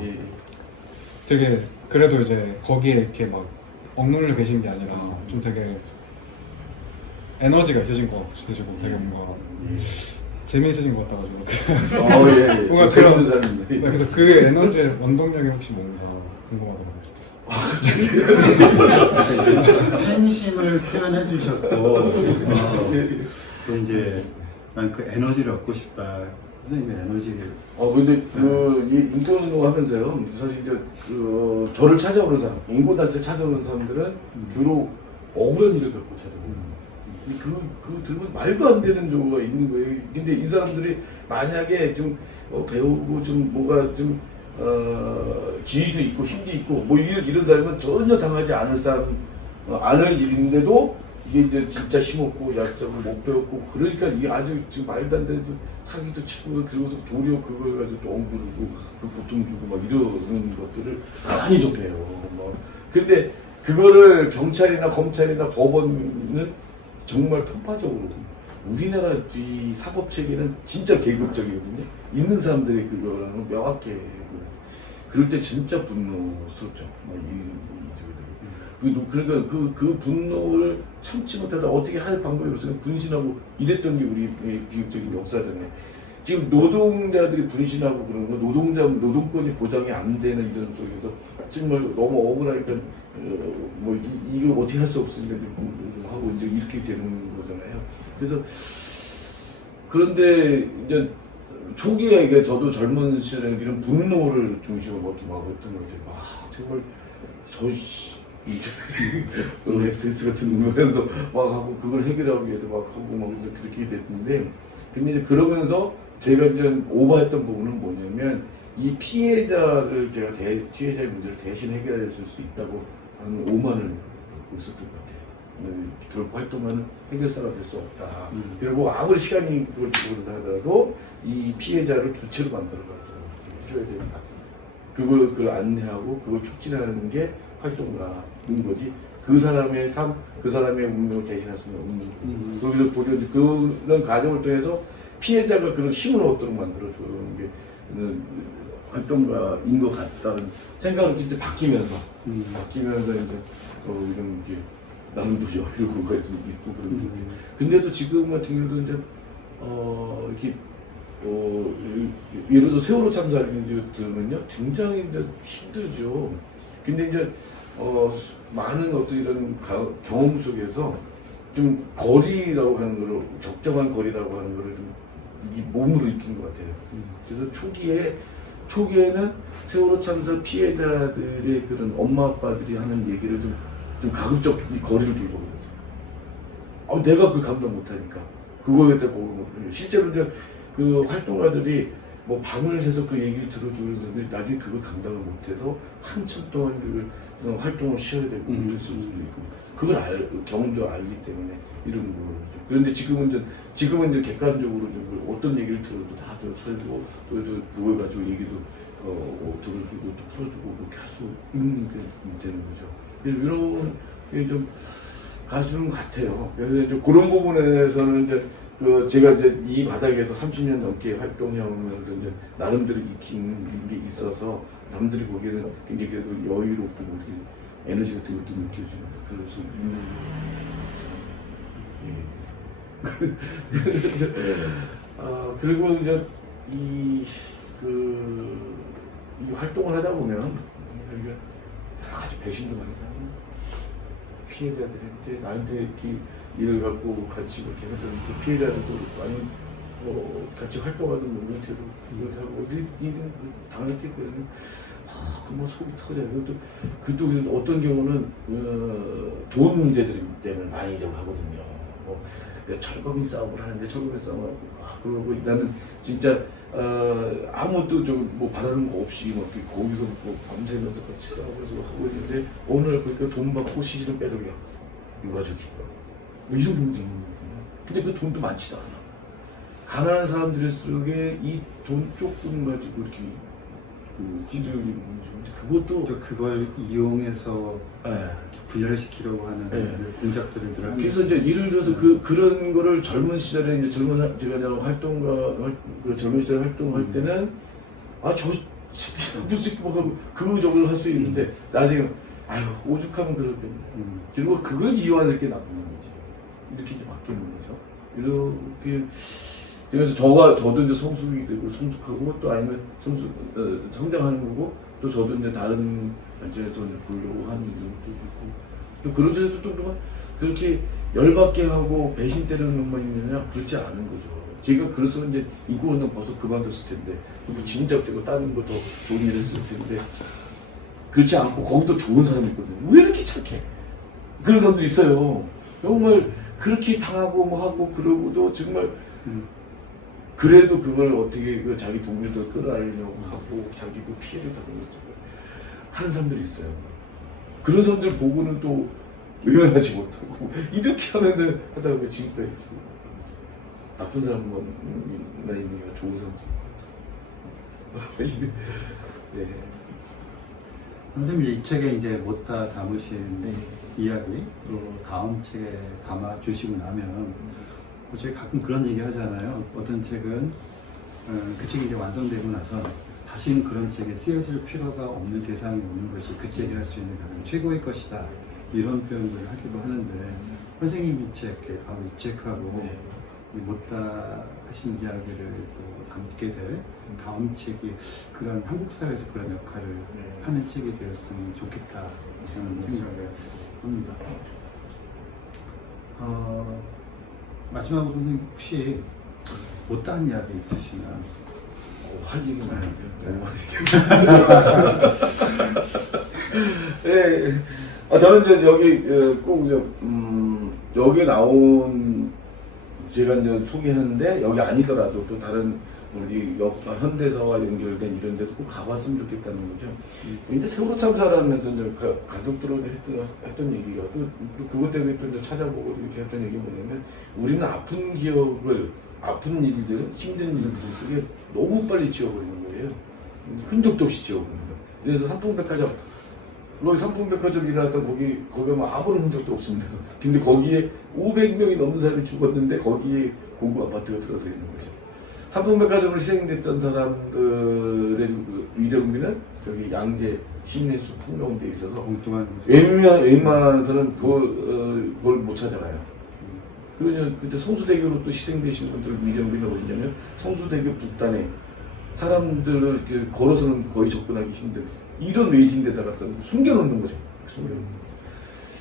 되게 그래도 이제 거기에 이렇게 막 억눌려 계신 게 아니라 좀 되게 에너지가 있으신 것 같으시고 되게 뭔가 재미있으신 것 같아가지고 뭔가 그런 사람인데. 그래서 그 에너지의 원동력이 혹시 뭔가 궁금하더라고요. 팬심을 표현해 주셨고 또 이제 난 그 에너지를 얻고 싶다. 선생님의 에너지를. 근데 이 인권운동 하면서요, 사실 이제 저를 찾아오는 사람, 인권단체 찾아오는 사람들은 주로 억울한 일을 갖고 찾아오는. 그거 들으면 말도 안 되는 경우가 있는 거예요. 근데 이 사람들이 만약에 좀 배우고 좀 뭐가 좀 지위도 있고 힘도 있고 뭐 이런 사람은 전혀 당하지 않을 않을 일인데도 이게 이제 진짜 힘없고 약점을 못 배웠고 그러니까 이게 아주 지금 말도 안 되는 사기도 치고 그러고서 도리어 그걸 가지고 또 억누르고 그 고통 주고 막 이러는 것들을 많이 접해요. 뭐. 근데 그거를 경찰이나 검찰이나 법원은 정말 편파적으로 우리나라 이 사법 체계는 진짜 계급적이거든요. 있는 사람들이 그거는 명확해. 그럴 때 진짜 분노스럽죠. 그러니까 그 분노를 참지 못하다 어떻게 할 방법이 없으면 분신하고 이랬던 게 우리 기획적인 역사잖아요. 지금 노동자들이 분신하고 그런 거, 노동권이 보장이 안 되는 이런 속에서 정말 너무 억울하니까 뭐 이걸 어떻게 할 수 없으니까 하고 이제 이렇게 되는 거잖아요. 그래서 그런데 이제 초기에 이게 저도 젊은 시절에 이런 분노를 중심으로 막 했던 것 같아요. 정말 엑스에스 같은 거 하면서 막 하고 그걸 해결하기 위해서 막 하고 막 그렇게 됐는데 근데 이제 그러면서 제가 이제 오버했던 부분은 뭐냐면 이 피해자를 제가 피해자의 문제를 대신 해결해 줄 수 있다고 하는 오만을 갖고 있었던 것 같아요. 결국 활동하는 해결사가 될 수 없다. 그리고 아무리 시간이 그렇다 하더라도 이 피해자를 주체로 만들어가지고 해줘야 된다. 그걸 안내하고 그걸 촉진하는 게 활동가인 거지. 그 사람의 삶, 그 사람의 운명을 대신할 수는 없는 거고. 거기서 도리어 그런 과정을 통해서 피해자가 그런 힘을 얻도록 만들어주는 게 활동가인 것 같다는 생각을 이제 바뀌면서 이제 좀 이제 나름도 여유가 좀 있고 그런데 근데도 지금 같은 경우도 이제 이렇게 예를 들어 세월호 참사를 들으면요 굉장히 이제 힘들죠. 근데 이제 많은 어떤 이런 경험 속에서 좀 거리라고 하는 거를 적정한 거리라고 하는 거를 좀 몸으로 익힌 것 같아요. 그래서 초기에는 세월호 참사 피해자들의 그런 엄마 아빠들이 하는 얘기를 좀 가급적 이 거리를 두고 그랬어요. 내가 그걸 감당 못하니까 그거에 대해 실제로 이제 그 활동가들이 뭐 밤을 새서 그 얘기를 들어주는데 나중에 그걸 감당을 못해서 한참 동안 그 활동을 쉬어야 되고 그럴 수도 있고 그걸 경험적으로 알기 때문에 이런 거죠. 그런데 지금은 이제 객관적으로 어떤 얘기를 들어도 다 설고 또 그걸 가지고 얘기도 들어주고 또 풀어주고 그렇게 할 수 있는 게 되는 거죠. 이런 게 좀 가수는 같아요. 그래서 이제 그런 부분에서는 이제 제가 이제 이 바닥에서 30년 넘게 활동해오면서 이제 나름대로 익힌 게 있어서 남들이 보기에는 굉장히 그래도 여유롭고 이렇게 에너지 같은 것도 느껴지고 그럴 수 있는. 그리고 이제 이 활동을 하다 보면 우리가 여러 가지 배신도 많이 당해요. 피해자들한테 나한테 이렇게 일을 갖고 같이 그렇게 하던 그 피해자들도 많이 같이 활동하던 놈한테도 이렇게 하고 니는 당했지 그러면 뭐 속이 터져요. 그것도 어떤 경우는 돈 문제들 때문에 많이 좀 하거든요. 철거민 싸움을 하는데 철거민 싸움을 하고 그러고 나는 진짜 아무것도 좀 뭐 바라는 거 없이 막 거기서 뭐 밤새면서 같이 싸우면서 하고 있는데 어느 날 보니까 돈 받고 시신을 빼돌려 유가족이 이 정도 있는 거거든요. 근데 그 돈도 많지도 않아. 가난한 사람들일수록에 이 돈 조금 가지고 이렇게 시들을 입는 거죠. 그것도 또 그걸 이용해서 분열시키려고 하는 공작들을 들어요. 그래서 이제 예를 들어서 그런 거를 젊은 시절에 이제 제가 활동가 젊은 시절에 활동할 때는 저 무슨 그 정도를 할 수 있는데 나중에 오죽하면 그렇겠네. 그리고 그걸 이용하는 게 나쁜 거지. 이렇게 이제 바뀌는 거죠. 이렇게 그래서 저도 이제 성숙이 되고 성숙하고 또 아니면 성장하는 거고 또 저도 이제 다른 단체에서 보려고 하는 것도 있고 또 그런 데서 또 그렇게 열받게 하고 배신 때리는 놈만 있느냐 그렇지 않은 거죠. 제가 그랬으면 이제 인권운동 벌써 그만뒀을 텐데 진작 제가 다른 거 더 좋은 일 했을 텐데 그렇지 않고 거기도 좋은 사람이 있거든요. 왜 이렇게 착해? 그런 사람들이 있어요. 정말 그렇게 당하고 뭐 하고 그러고도 정말 그래도 그걸 어떻게 자기 동료들 끌어안으려고 하고 자기도 피해를 당하고 하는 사람들이 있어요. 그런 사람들 보고는 또 외면하지 못하고 이렇게 하면서 하다가 지금까지 나쁜 사람만 있는 게 좋은 사람들. 네. 선생님 이 책에 이제 못다 담으신 이야기 또 다음 책에 담아 주시고 나면 저희 가끔 그런 얘기 하잖아요. 어떤 책은 그 책이 이제 완성되고 나서 다시는 그런 책에 쓰여질 필요가 없는 세상이 오는 것이 그 책이 할 수 있는 가장 최고의 것이다. 이런 표현들을 하기도 하는데 선생님 이 책, 바로 이 책하고 이 못다 하신 이야기를 또 담게 될 다음 책이 그런 한국 사회에서 그런 역할을 하는 책이 되었으면 좋겠다 저는 생각을 합니다. 마지막으로 선생님 혹시 못다한 이야기 있으시나? 할 얘기 많은데 너무 많이 네. 저는 이제 여기 꼭 이제 여기 나온 제가 이제 소개하는데 여기 아니더라도 또 다른 우리 현대사와 연결된 이런 데도 꼭 가봤으면 좋겠다는 거죠. 근데 세월호 참사라면서 이제 가족들한테 했던 얘기가 또 그것 때문에 또 이제 찾아보고 이렇게 했던 얘기 뭐냐면 우리는 아픈 기억을 아픈 일들, 힘든 일들 속에 너무 빨리 지워버리는 거예요. 흔적도 없이 지워버리는 거예요. 그래서 삼풍백화점 거기 삼풍백화점 일어났던 거기 막 아무런 흔적도 없습니다. 근데 거기에 500명이 넘는 사람이 죽었는데 거기에 공구 아파트가 들어서 있는 거죠. 삼풍백화점으로 희생됐던 사람들의 위령비는 저기 양재 시내 숲 한가운데 있어서 엉뚱한 웬만해서는 그걸 못 찾아가요. 그러면 그때 성수대교로 또 희생되신 분들 위령비는 어디냐면 성수대교 북단에 사람들을 이렇게 걸어서는 거의 접근하기 힘든 이런 외진데다가 숨겨놓는 거죠. 숨겨놓는.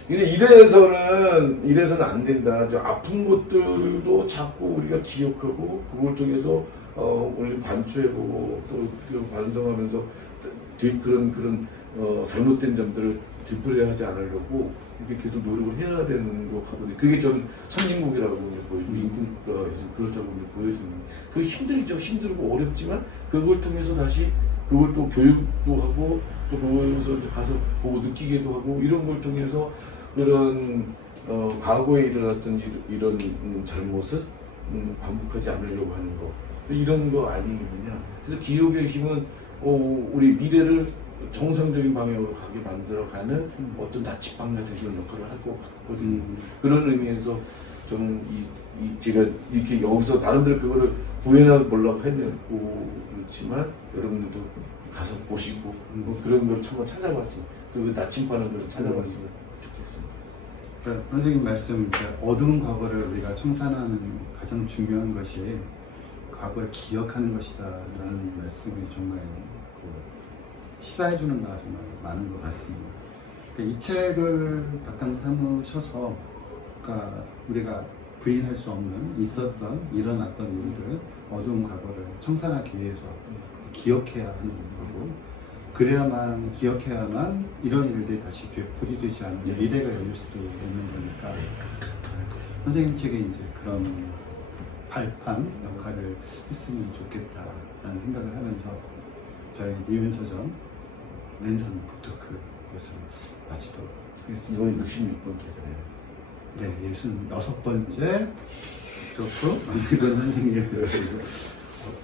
근데 이래서는 안 된다. 저 아픈 것들도 자꾸 우리가 기억하고 그걸 통해서 우리 반추해보고 또 반성하면서 그런 잘못된 점들을 되풀이하지 않으려고 이렇게 계속 노력을 해야 되는 것 같거든요. 그게 좀 선진국이라고 보여주고 인권국가에서 그렇다고 보여주는. 그 힘들고 어렵지만 그걸 통해서 다시 그걸 또 교육도 하고 또 거기서 가서 보고 느끼기도 하고 이런 걸 통해서 그런 과거에 일어났던 이런 잘못을 반복하지 않으려고 하는 거 이런 거 아니겠느냐. 그래서 기업의 힘은 우리 미래를 정상적인 방향으로 가게 만들어가는 어떤 나침반 같은 그런 역할을 할 것 같거든요. 그런 의미에서 좀 제가 이렇게 여기서 나름대로 그거를 구해나 보려고 해내고 그렇지만 여러분들도 가서 보시고 뭐 그런 걸 한번 찾아봤으면 그 나침반을 좀 찾아봤으면 좋겠습니다. 그러니까 선생님 말씀 어두운 과거를 우리가 청산하는 가장 중요한 것이 과거를 기억하는 것이다라는 말씀이 정말 시사해주는 바가 정말 많은 것 같습니다. 그러니까 이 책을 바탕 삼으셔서 그러니까 우리가 부인할 수 없는 있었던 일어났던 일들 어두운 과거를 청산하기 위해서 기억해야 하는 거고 그래야만 기억해야만 이런 일들이 다시 되풀이되지 않는 미래가 열릴 수도 있는 거니까 선생님 책에 이제 그런 발판 역할을 했으면 좋겠다라는 생각을 하면서 저희 미운서점 랜선 북토크 이것을 마치도록 하겠습니다. 이번에 66번째잖아요. 네, 66번째 북토크 만들던 선생님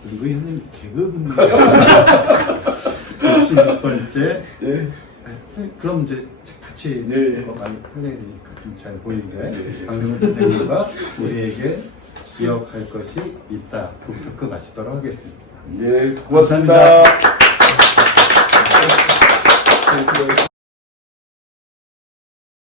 은근히 선생님 개그군요. 66번째 네. 그럼 이제 같이 네. 많이 풀려야 되니까 좀 잘 보이게 방금은 선생님과 우리에게 기억할 것이 있다 북토크 마치도록 하겠습니다. 네, 고맙습니다. 감사합니다.